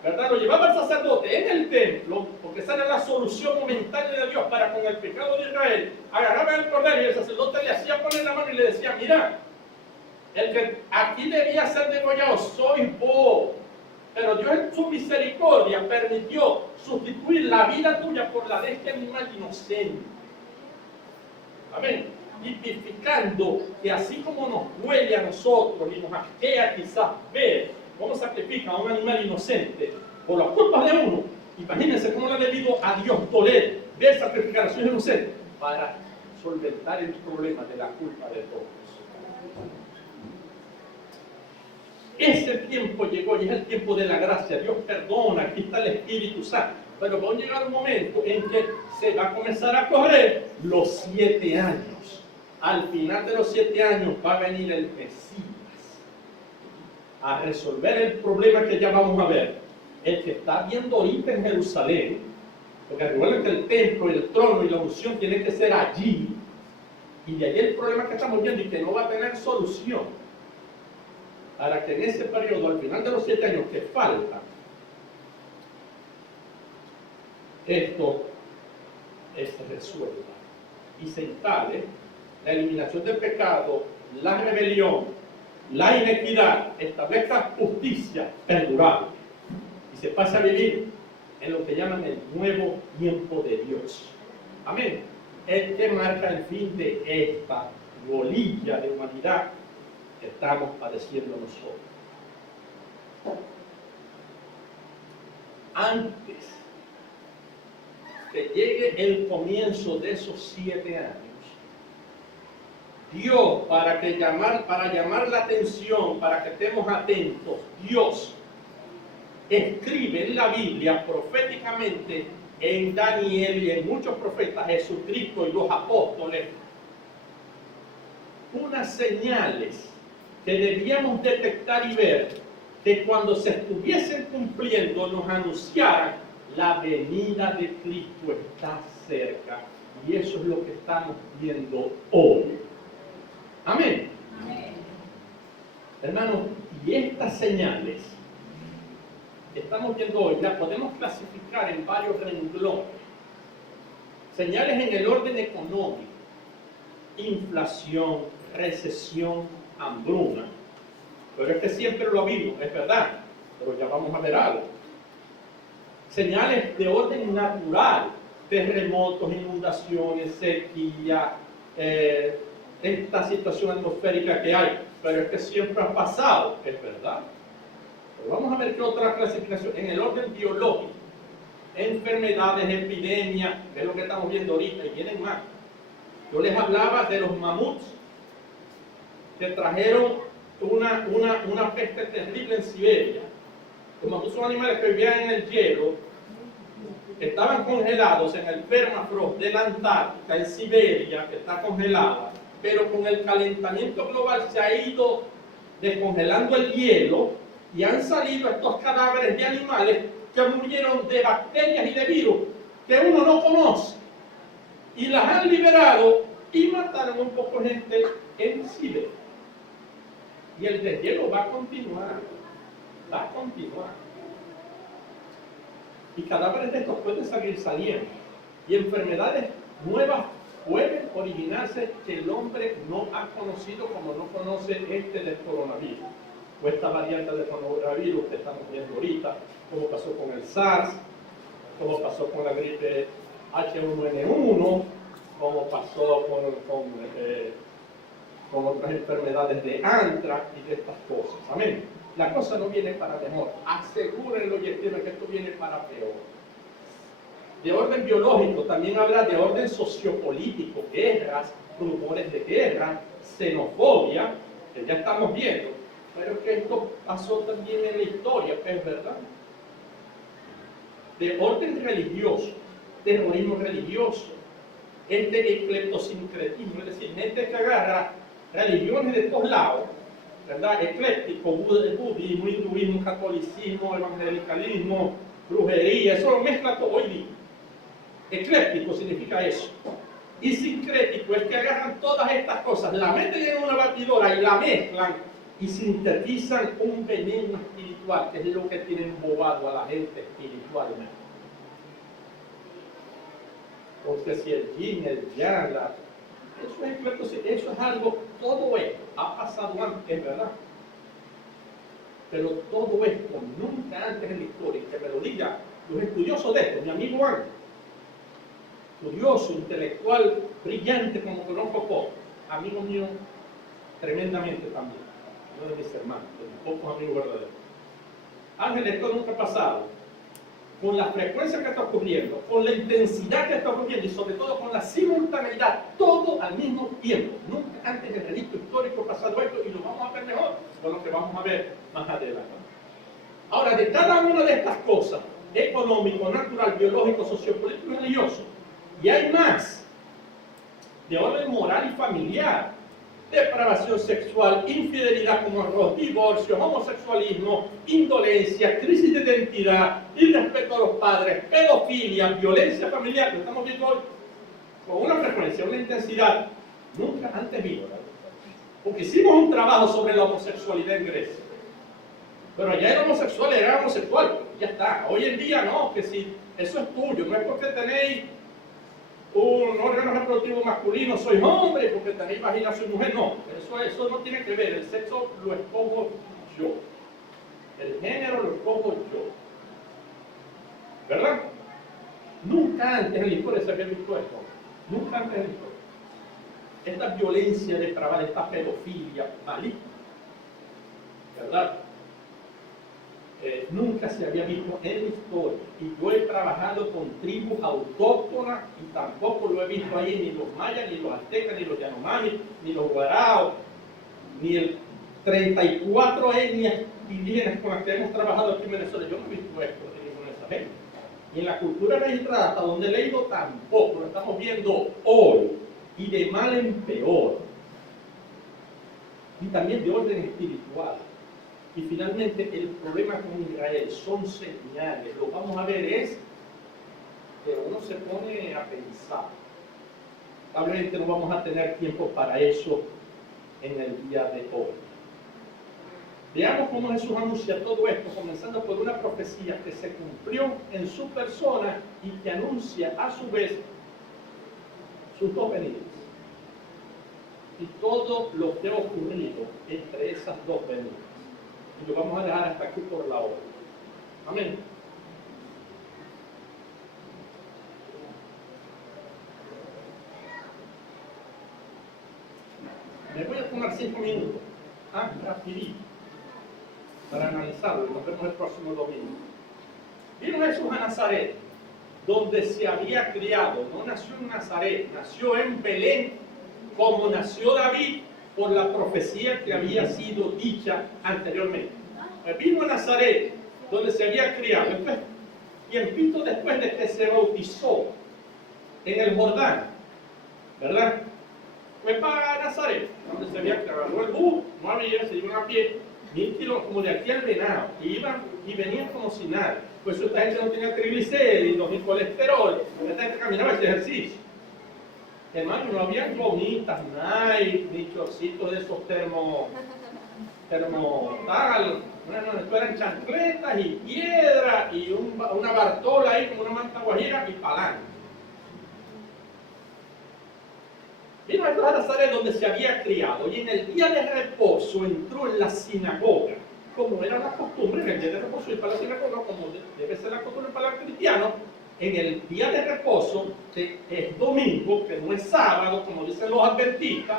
¿verdad? Lo llevaba al sacerdote en el templo, porque esa era la solución momentánea de Dios para con el pecado de Israel. Agarraban el cordero y el sacerdote le hacía poner la mano y le decía: mira, el que aquí debía ser degollado sois vos. Pero Dios en su misericordia permitió sustituir la vida tuya por la de este animal inocente. Amén. Tipificando que así como nos duele a nosotros y nos asquea quizás ver cómo sacrifican a un animal inocente por las culpas de uno, imagínense cómo le ha debido a Dios doler ver sacrificar a sus inocentes para solventar el problema de la culpa de todos. Ese tiempo llegó y es el tiempo de la gracia. Dios perdona, aquí está el Espíritu Santo. Pero va a llegar un momento en que se va a comenzar a correr los 7 años. Al final de los 7 años va a venir el Mesías a resolver el problema que ya vamos a ver. El que está viendo ahorita en Jerusalén, porque recuerden que el templo, el trono y la unción tienen que ser allí. Y de allí el problema que estamos viendo y que no va a tener solución. Para que en ese periodo, al final de los 7 años que faltan, esto se resuelva y se instale la eliminación del pecado, la rebelión, la inequidad, establezca justicia perdurable y se pase a vivir en lo que llaman el nuevo tiempo de Dios. Amén. El que marca el fin de esta bolilla de humanidad que estamos padeciendo nosotros. Antes que llegue el comienzo de esos 7 años, Dios, para llamar la atención, para que estemos atentos, Dios escribe en la Biblia proféticamente, en Daniel y en muchos profetas, Jesucristo y los apóstoles, unas señales que debíamos detectar y ver, que cuando se estuviesen cumpliendo nos anunciaran la venida de Cristo está cerca. Y eso es lo que estamos viendo hoy. Amén. Amén. Hermanos, y estas señales que estamos viendo hoy las podemos clasificar en varios renglones. Señales en el orden económico: inflación, recesión, hambruna. Pero es que siempre lo vimos, es verdad, pero ya vamos a ver algo. Señales de orden natural: terremotos, inundaciones, sequía, esta situación atmosférica que hay, pero es que siempre ha pasado, es verdad. Pero vamos a ver qué otra clasificación. En el orden biológico: enfermedades, epidemias, que es lo que estamos viendo ahorita, y vienen más. Yo les hablaba de los mamuts que trajeron una peste terrible en Siberia. Los mamuts son animales que vivían en el hielo, estaban congelados en el permafrost de la Antártica, en Siberia, que está congelada, pero con el calentamiento global se ha ido descongelando el hielo y han salido estos cadáveres de animales que murieron de bacterias y de virus que uno no conoce, y las han liberado y mataron un poco de gente en Siberia. Y el deshielo va a continuar, va a continuar. Y cadáveres de estos pueden seguir saliendo. Y enfermedades nuevas pueden originarse que el hombre no ha conocido, como no conoce del coronavirus, o esta variante del coronavirus que estamos viendo ahorita, como pasó con el SARS, como pasó con la gripe H1N1, como pasó con otras enfermedades de antrax y de estas cosas. Amén. La cosa no viene para mejor. Asegúrenlo y estimen que esto viene para peor. De orden biológico también habla de orden sociopolítico: guerras, rumores de guerra, xenofobia, que ya estamos viendo, pero que esto pasó también en la historia, es verdad. De orden religioso: terrorismo religioso, eclectosincretismo, es decir, gente que agarra religiones de todos lados, ¿verdad? Ecléctico, budismo, hinduismo, catolicismo, evangelicalismo, brujería, eso lo mezcla todo hoy día. Ecléctico significa eso. Y sincrético es que agarran todas estas cosas, la meten en una batidora y la mezclan y sintetizan un veneno espiritual, que es lo que tiene embobado a la gente espiritualmente. Entonces, si el yin, el yang, eso es algo, todo esto ha pasado antes, ¿verdad? Pero todo esto nunca antes en la historia, que me lo diga los estudiosos de esto, mi amigo Ángel, estudioso, intelectual, brillante, como conozco poco, amigo mío tremendamente también, uno de mis hermanos, de mis pocos amigos verdaderos. Ángel, esto nunca ha pasado. Con la frecuencia que está ocurriendo, con la intensidad que está ocurriendo y sobre todo con la simultaneidad, todo al mismo tiempo. Nunca antes en el registro histórico ha pasado esto, y lo vamos a ver mejor con lo que vamos a ver más adelante. Ahora, de cada una de estas cosas, económico, natural, biológico, sociopolítico y religioso, y hay más, de orden moral y familiar: depravación sexual, infidelidad como arroz, divorcio, homosexualismo, indolencia, crisis de identidad, irrespeto a los padres, pedofilia, violencia familiar, que estamos viendo hoy con una frecuencia, una intensidad nunca antes vista. Porque hicimos un trabajo sobre la homosexualidad en Grecia, pero allá el homosexual era homosexual, ya está. Hoy en día no, que si eso es tuyo, no es porque tenéis un órgano reproductivo masculino, soy hombre, porque tenéis vagina, soy mujer. No, eso no tiene que ver. El sexo lo escojo yo, el género lo escojo yo, ¿verdad? Nunca antes en la historia se había visto esto, nunca antes en la historia. Esta violencia depravada, esta pedofilia maligna, ¿verdad? Nunca se había visto en la historia. Y yo he trabajado con tribus autóctonas y tampoco lo he visto ahí ni los mayas, ni los aztecas, ni los yanomami, ni los guaraos, ni el 34 etnias indígenas con las que hemos trabajado aquí en Venezuela. Yo no he visto esto de ninguna de esas gente. Y en la cultura registrada, hasta donde he leído, tampoco. Lo estamos viendo hoy, y de mal en peor. Y también de orden espiritual. Y finalmente el problema con Israel son señales. Lo que vamos a ver es que uno se pone a pensar. Probablemente no vamos a tener tiempo para eso en el día de hoy. Veamos cómo Jesús anuncia todo esto, comenzando por una profecía que se cumplió en su persona y que anuncia a su vez sus dos venidas. Y todo lo que ha ocurrido entre esas dos venidas. Y lo vamos a dejar hasta aquí por la hora. Amén. Me voy a tomar 5 minutos, rapidito, para analizarlo y nos vemos el próximo domingo. Vino Jesús a Nazaret, donde se había criado. No nació en Nazaret, nació en Belén, como nació David por la profecía que había sido dicha anteriormente. Vino a Nazaret, donde se había criado. Después, tiempito después de que se bautizó en el Jordán, ¿verdad? Fue para Nazaret, donde se había criado. El bus no había, se iban a pie, 1000 kilómetros, como de aquí al Venado, y iban y venían como si nada. Pues esta gente no tenía triglicéridos ni colesterol, esta gente caminaba ese ejercicio. Hermano, no había gomitas, ni chorcitos de esos termo tal. No, esto eran chancletas y piedra y una bartola ahí como una manta guajira y palán. Vino a Nazaret donde se había criado y en el día de reposo entró en la sinagoga, como era la costumbre en el día de reposo ir para la sinagoga, como debe ser la costumbre para el cristiano. En el día de reposo, que es domingo, que no es sábado, como dicen los adventistas,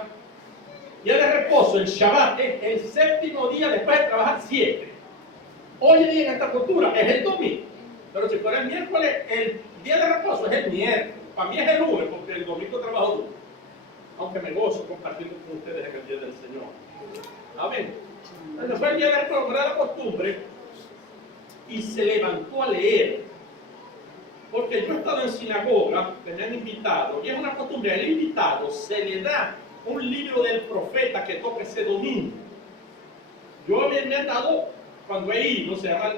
día de reposo, el Shabbat, es el séptimo día después de trabajar 7. Hoy en día en esta cultura es el domingo, pero si fuera el miércoles, el día de reposo es el miércoles. Para mí es el lunes, porque el domingo trabajo duro. Aunque me gozo compartiendo con ustedes en el día del Señor. Amén. Entonces fue el día de reposo, era la costumbre, y se levantó a leer. Porque yo he estado en sinagoga, que me han invitado, y es una costumbre, al invitado se le da un libro del profeta que toca ese domingo. Yo me han dado, cuando he ido, se llama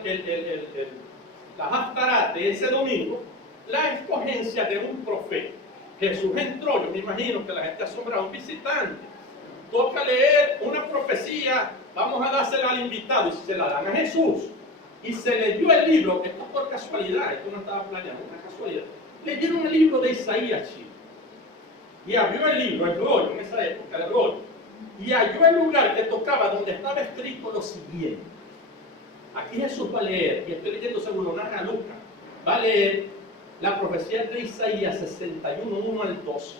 la Haftarah de ese domingo, la escogencia de un profeta. Jesús entró, yo me imagino que la gente asombra a un visitante. Toca leer una profecía, vamos a dársela al invitado, y se la dan a Jesús. Y se leyó el libro, esto por casualidad, esto no estaba planeado, una casualidad. Leyeron el libro de Isaías, chicos. Y abrió el libro, el rollo, en esa época, el rollo. Y halló el lugar que tocaba donde estaba escrito lo siguiente. Aquí Jesús va a leer, y estoy leyendo según lo narra Lucas, va a leer la profecía de Isaías 61, 1 al 2,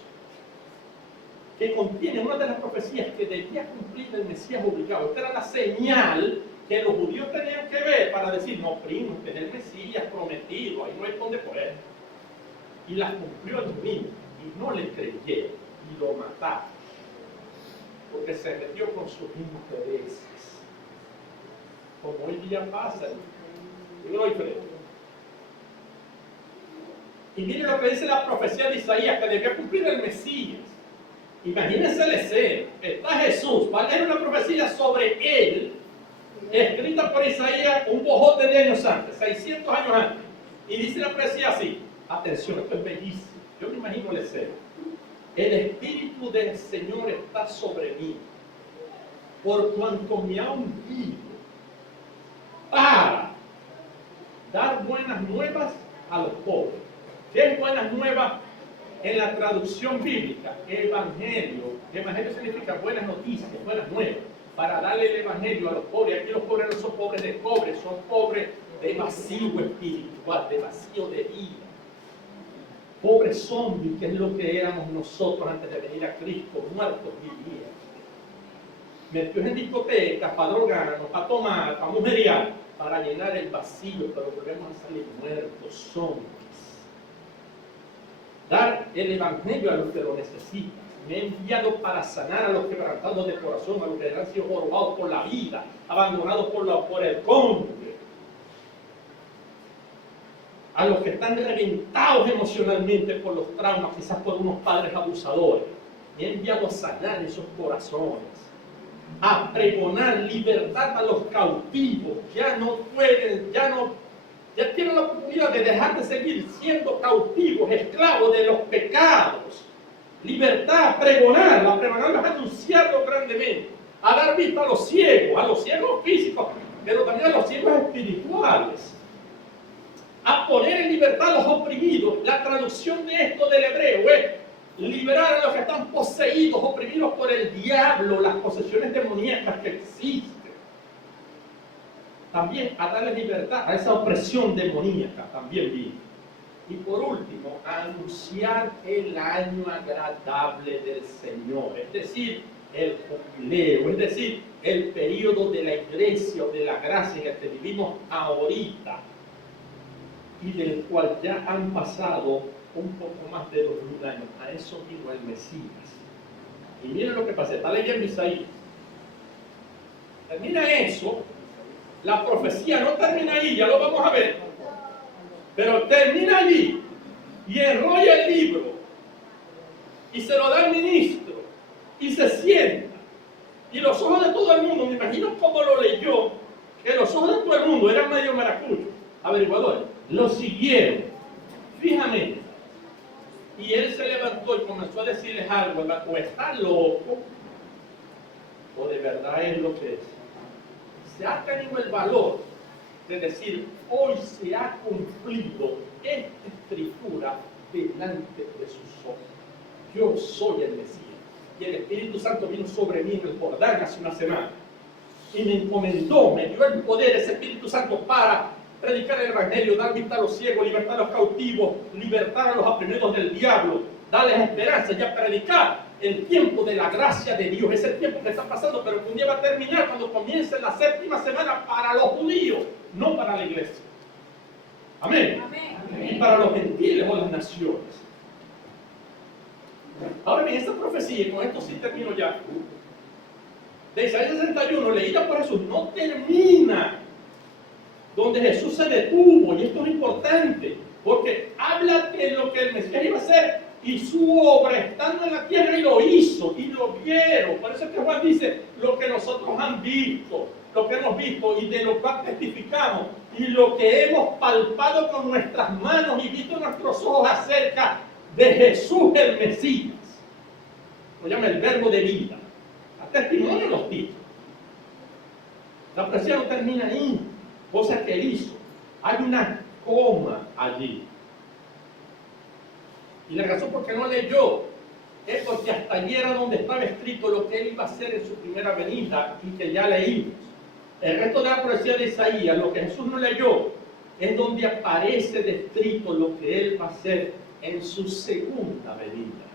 que contiene una de las profecías que debía cumplir el Mesías obligado. Esta era la señal que los judíos tenían que ver para decir, no, primo, este es el Mesías prometido, ahí no hay donde poner. Y las cumplió el domingo, y no le creyeron, y lo mataron, porque se metió con sus intereses, como hoy día pasa. Digo, hoy creo. Y miren lo que dice la profecía de Isaías, que debía cumplir el Mesías. Imagínense la escena, está Jesús, va a leer una profecía sobre él, escrita por Isaías un bojote de años antes, 600 años antes. Y dice la profecía así, atención, esto es bellísimo, yo me imagino la escena. El Espíritu del Señor está sobre mí, por cuanto me ha ungido para dar buenas nuevas a los pobres. ¿Qué es buenas nuevas en la traducción bíblica? Evangelio. Evangelio significa buenas noticias, buenas nuevas. Para darle el evangelio a los pobres. Aquí los pobres no son pobres de cobre, son pobres de vacío espiritual, de vacío de vida. Pobres zombies, que es lo que éramos nosotros antes de venir a Cristo, muertos vivientes. Metidos en discotecas, para drogarnos, para tomar, para mujeriar, para llenar el vacío, pero volvemos a salir muertos, zombies. Dar el evangelio a los que lo necesitan. Me he enviado para sanar a los quebrantados de corazón, a los que han sido jorobados por la vida, abandonados por el cónyuge, a los que están reventados emocionalmente por los traumas, quizás por unos padres abusadores. Me he enviado a sanar esos corazones. a pregonar libertad a los cautivos. Ya no pueden, ya tienen la oportunidad de dejar de seguir siendo cautivos, esclavos de los pecados. Libertad, pregonarla, anunciarlo grandemente, a dar vista a los ciegos físicos, pero también a los ciegos espirituales, a poner en libertad a los oprimidos. La traducción de esto del hebreo es liberar a los que están poseídos, oprimidos por el diablo, las posesiones demoníacas que existen. También a darle libertad a esa opresión demoníaca, también vino. Y por último, a anunciar el año agradable del Señor, es decir, el jubileo, es decir, el periodo de la iglesia o de la gracia en el que vivimos ahorita, y del cual ya han pasado un poco más de 2000 años. A eso vino el Mesías. Y miren lo que pasa, está leyendo Isaías. Termina eso, la profecía no termina ahí, ya lo vamos a ver, pero termina allí y enrolla el libro y se lo da al ministro y se sienta. Y los ojos de todo el mundo, me imagino cómo lo leyó, que los ojos de todo el mundo eran medio maracuchos, averiguadores, lo siguieron fijamente. Y él se levantó y comenzó a decirles algo, o está loco, o de verdad es lo que es. Se ha tenido el valor de decir, hoy se ha cumplido esta escritura delante de sus ojos. Yo soy el Mesías. Y el Espíritu Santo vino sobre mí en el Jordán hace una semana. Y me encomendó, me dio el poder, ese Espíritu Santo, para predicar el Evangelio, dar vista a los ciegos, libertar a los cautivos, libertar a los oprimidos del diablo, darles esperanza y a predicar el tiempo de la gracia de Dios. Es el tiempo que está pasando, pero que un día va a terminar cuando comience la séptima semana para los judíos, no para la iglesia. Amén. Amén. Y para los gentiles o las naciones. Ahora bien, esta profecía, y con esto sí termino ya, de Isaías 61, leída por Jesús, no termina donde Jesús se detuvo, y esto es importante, porque habla de lo que el Mesías iba a hacer, y su obra estando en la tierra, y lo hizo, y lo vieron. Por eso es que Juan dice, lo que nosotros han visto, lo que hemos visto, y de lo cual testificamos, y lo que hemos palpado con nuestras manos, y visto en nuestros ojos acerca de Jesús el Mesías. Lo llama el verbo de vida. A testimonio los títulos. La profecía no termina ahí. Cosa que él hizo. Hay una coma allí. Y la razón por qué no leyó es porque hasta allí era donde estaba escrito lo que él iba a hacer en su primera venida y que ya leímos. El resto de la profecía de Isaías, lo que Jesús no leyó, es donde aparece descrito lo que él va a hacer en su segunda venida.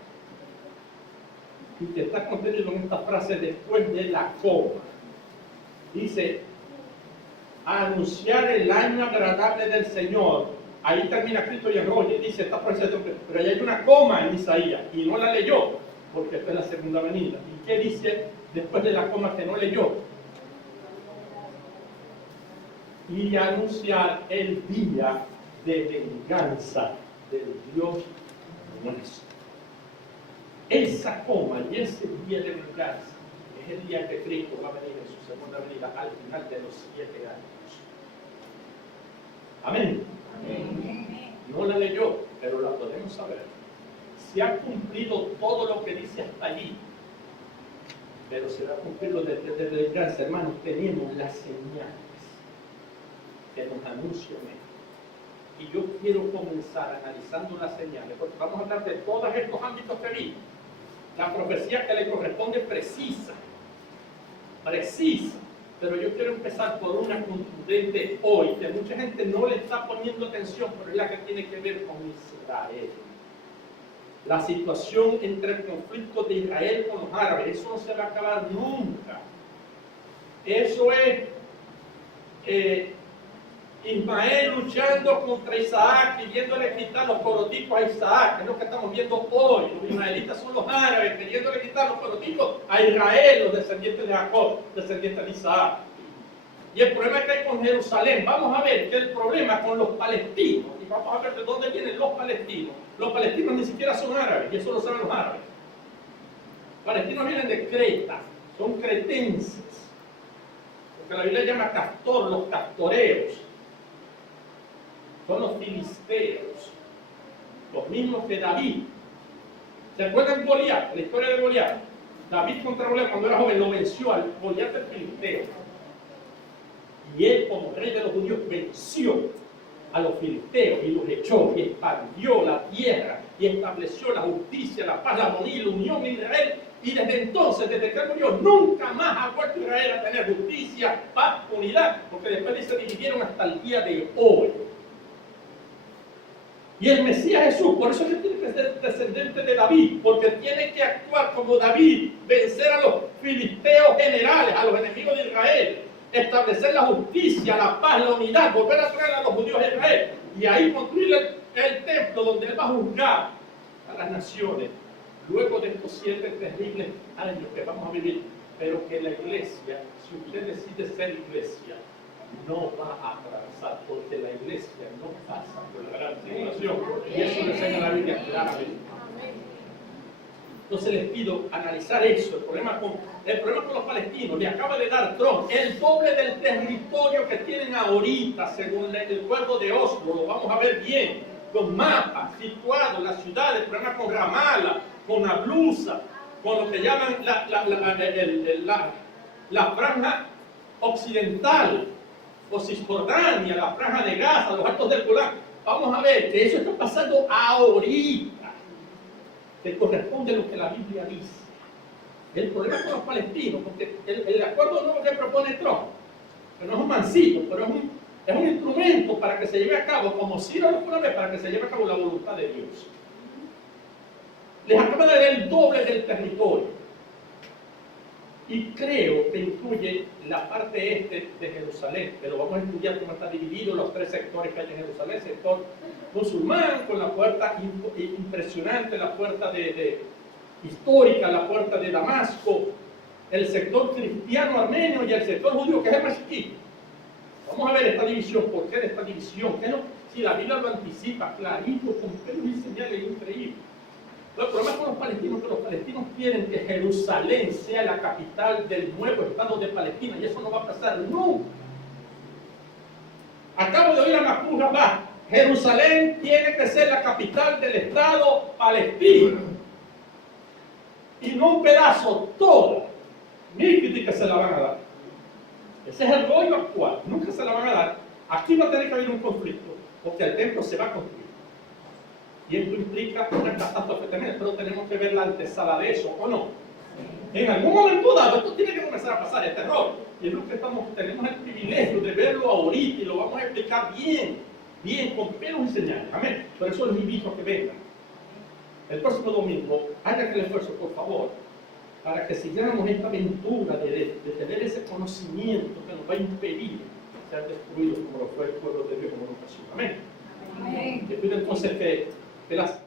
Y que está contenido en esta frase después de la coma. Dice, a anunciar el año agradable del Señor. Ahí termina Cristo y enrolla. Dice esta frase, pero ahí hay una coma en Isaías y no la leyó, porque esta es la segunda venida. ¿Y qué dice después de la coma que no leyó? Y anunciar el día de venganza del Dios nuestro. Esa coma y ese día de venganza es el día que Cristo va a venir en su segunda venida al final de los 7 años. Amén. Amén. No la leyó, pero la podemos saber. Se ha cumplido todo lo que dice hasta allí, pero se va a cumplir lo de venganza. Hermanos, tenemos las señales que nos anuncian esto. Y yo quiero comenzar analizando las señales, porque vamos a hablar de todos estos ámbitos que vi. La profecía que le corresponde precisa, pero yo quiero empezar por una contundente hoy, que mucha gente no le está poniendo atención, pero es la que tiene que ver con Israel. La situación entre el conflicto de Israel con los árabes, eso no se va a acabar nunca. Eso es Ismael luchando contra Isaac, queriéndole quitar los coroticos a Isaac, es lo que estamos viendo hoy. Los ismaelitas son los árabes, queriéndole quitar los coroticos a Israel, los descendientes de Jacob, descendientes de Isaac. Y el problema que hay con Jerusalén, vamos a ver que el problema con los palestinos, y vamos a ver de dónde vienen los palestinos ni siquiera son árabes, y eso lo saben los árabes. Los palestinos vienen de Creta, son cretenses. Lo que la Biblia llama castor, los castoreos. Son los filisteos, los mismos que David. ¿Se acuerdan de Goliat? La historia de Goliat. David contra Goliat cuando era joven lo venció al Goliat del filisteo. Y él, como rey de los judíos, venció a los filisteos y los echó y expandió la tierra y estableció la justicia, la paz, la armonía y la unión en Israel. Y desde entonces, desde que él murió, nunca más ha vuelto Israel a tener justicia, paz, unidad, porque después se dividieron hasta el día de hoy. Y el Mesías Jesús, por eso es que tiene que ser descendiente de David, porque tiene que actuar como David, vencer a los filisteos generales, a los enemigos de Israel, establecer la justicia, la paz, la unidad, volver a traer a los judíos a Israel, y ahí construir el templo donde él va a juzgar a las naciones, luego de estos 7 terribles años que vamos a vivir. Pero que la iglesia, si usted decide ser iglesia, no va a avanzar, porque la iglesia no pasa por la gran tribulación, y eso lo enseña la Biblia claramente. Entonces les pido analizar eso. El problema con los palestinos, le acaba de dar Trump el doble del territorio que tienen ahorita, según el acuerdo de Oslo. Lo vamos a ver bien, con mapas situados, las ciudades. El problema con Ramallah, con Ablusa, con lo que llaman la franja occidental, o Cisjordania, la franja de Gaza, los altos del Golán. Vamos a ver que eso está pasando ahorita, que corresponde a lo que la Biblia dice. El problema con los palestinos, porque el acuerdo nuevo que propone Trump, que no es un mancito, pero es un instrumento para que se lleve a cabo, como Ciro lo pone, para que se lleve a cabo la voluntad de Dios. Les acaba de dar el doble del territorio. Y creo que incluye la parte este de Jerusalén, pero vamos a estudiar cómo está dividido los 3 sectores que hay en Jerusalén: sector musulmán, con la puerta impresionante, la puerta histórica, la puerta de Damasco, el sector cristiano armenio y el sector judío, que es el más chiquito. Vamos a ver esta división. ¿Por qué de esta división? Si la Biblia lo anticipa clarito, con pelos y señales increíbles. El problema con los palestinos es que los palestinos quieren que Jerusalén sea la capital del nuevo Estado de Palestina, y eso no va a pasar nunca. Acabo de oír a Mahmoud Abbas: Jerusalén tiene que ser la capital del Estado palestino, y no un pedazo, todo. Ni que se la van a dar. Ese es el rollo actual, nunca se la van a dar. Aquí va a tener que haber un conflicto, porque el templo se va a construir. Y esto implica una catástrofe tremenda, pero tenemos que ver la antesala de eso, ¿o no? En algún momento dado, esto tiene que comenzar a pasar, este error. Y es lo que tenemos el privilegio de verlo ahorita, y lo vamos a explicar bien, con pelos y señales. Amén. Por eso les invito a que vengan. El próximo domingo, hagan el esfuerzo, por favor, para que sigamos esta aventura de tener ese conocimiento que nos va a impedir ser destruidos como lo fue el pueblo de Dios en una ocasión. Amén. Amén. Te pido entonces que las